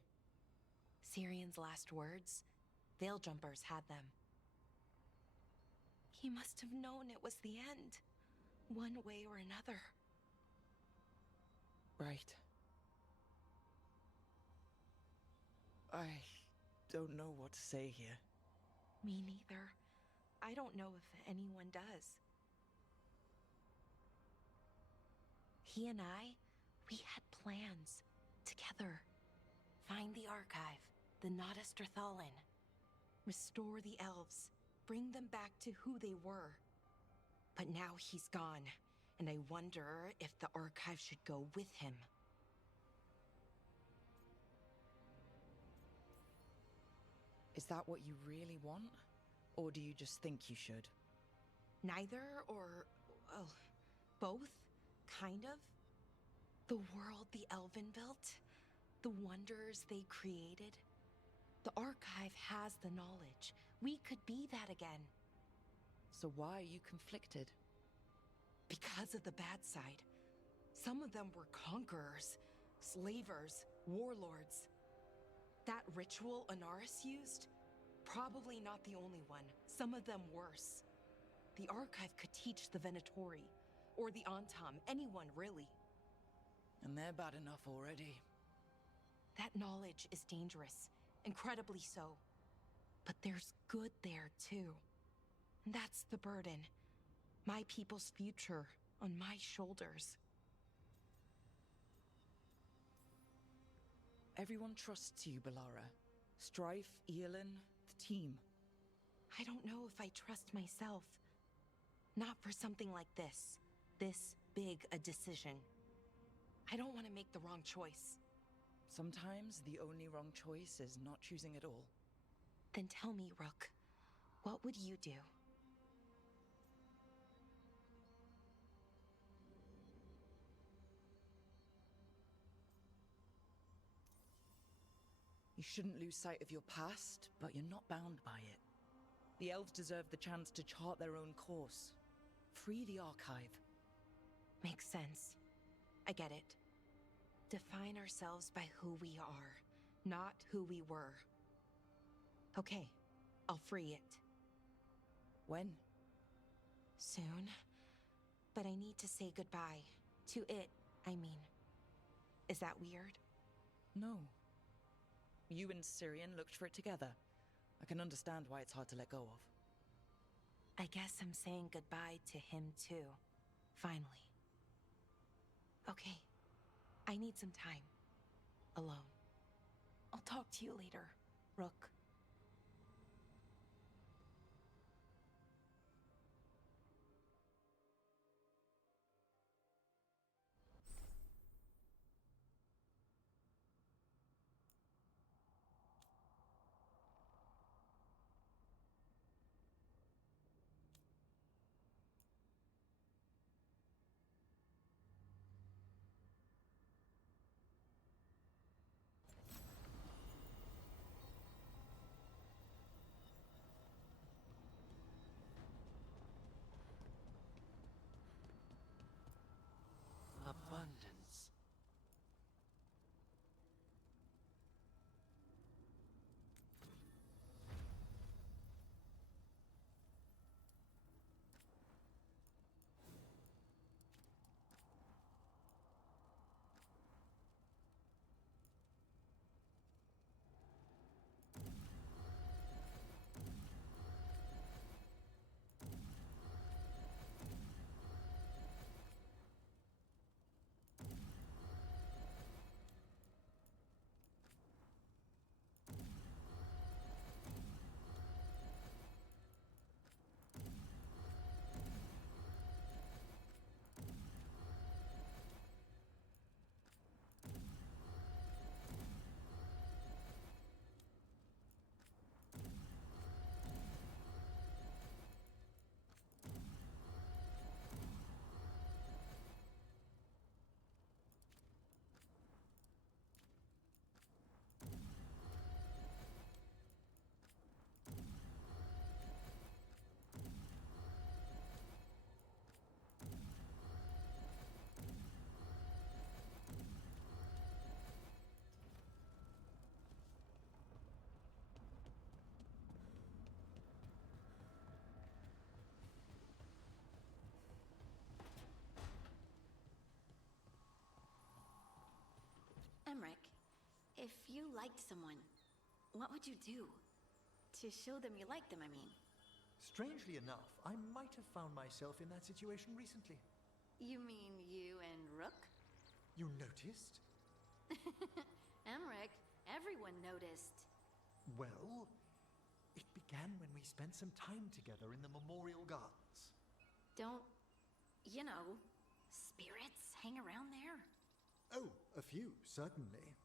Syrion's last words? Veiljumpers had them. He must have known it was the end, one way or another. Right. I don't know what to say here. Me neither. I don't know if anyone does. He and I, we had plans. Together. Find the archive, the Nodasterthalin. Restore the elves. Bring them back to who they were. But now he's gone, and I wonder if the archive should go with him. Is that what you really want? Or do you just think you should? Neither, or, well, both, kind of. The world the Elven built, the wonders they created. The archive has the knowledge. We could be that again. So why are you conflicted? Because of the bad side. Some of them were conquerors, slavers, warlords. That ritual Anaris used? Probably not the only one. Some of them worse. The archive could teach the Venatori, or the Antam, anyone really. And they're bad enough already. That knowledge is dangerous, incredibly so. But there's good there, too. And that's the burden. My people's future on my shoulders. Everyone trusts you, Balara. Strife, Eolin, the team. I don't know if I trust myself. Not for something like this. This big a decision. I don't want to make the wrong choice. Sometimes the only wrong choice is not choosing at all. Then tell me, Rook, what would you do? You shouldn't lose sight of your past, but you're not bound by it. The elves deserve the chance to chart their own course. Free the archive. Makes sense. I get it. Define ourselves by who we are, not who we were. Okay, I'll free it. When? Soon. But I need to say goodbye. To it, I mean. Is that weird? No. You and Syrian looked for it together. I can understand why it's hard to let go of. I guess I'm saying goodbye to him too. Finally. Okay. I need some time. Alone. I'll talk to you later, Rook. Abundance. Emmerich, if you liked someone, what would you do? To show them you like them, I mean. Strangely enough, I might have found myself in that situation recently. You mean you and Rook? You noticed? Emmerich, everyone noticed. Well, it began when we spent some time together in the Memorial Gardens. Don't, you know, spirits hang around there? Oh, a few, certainly.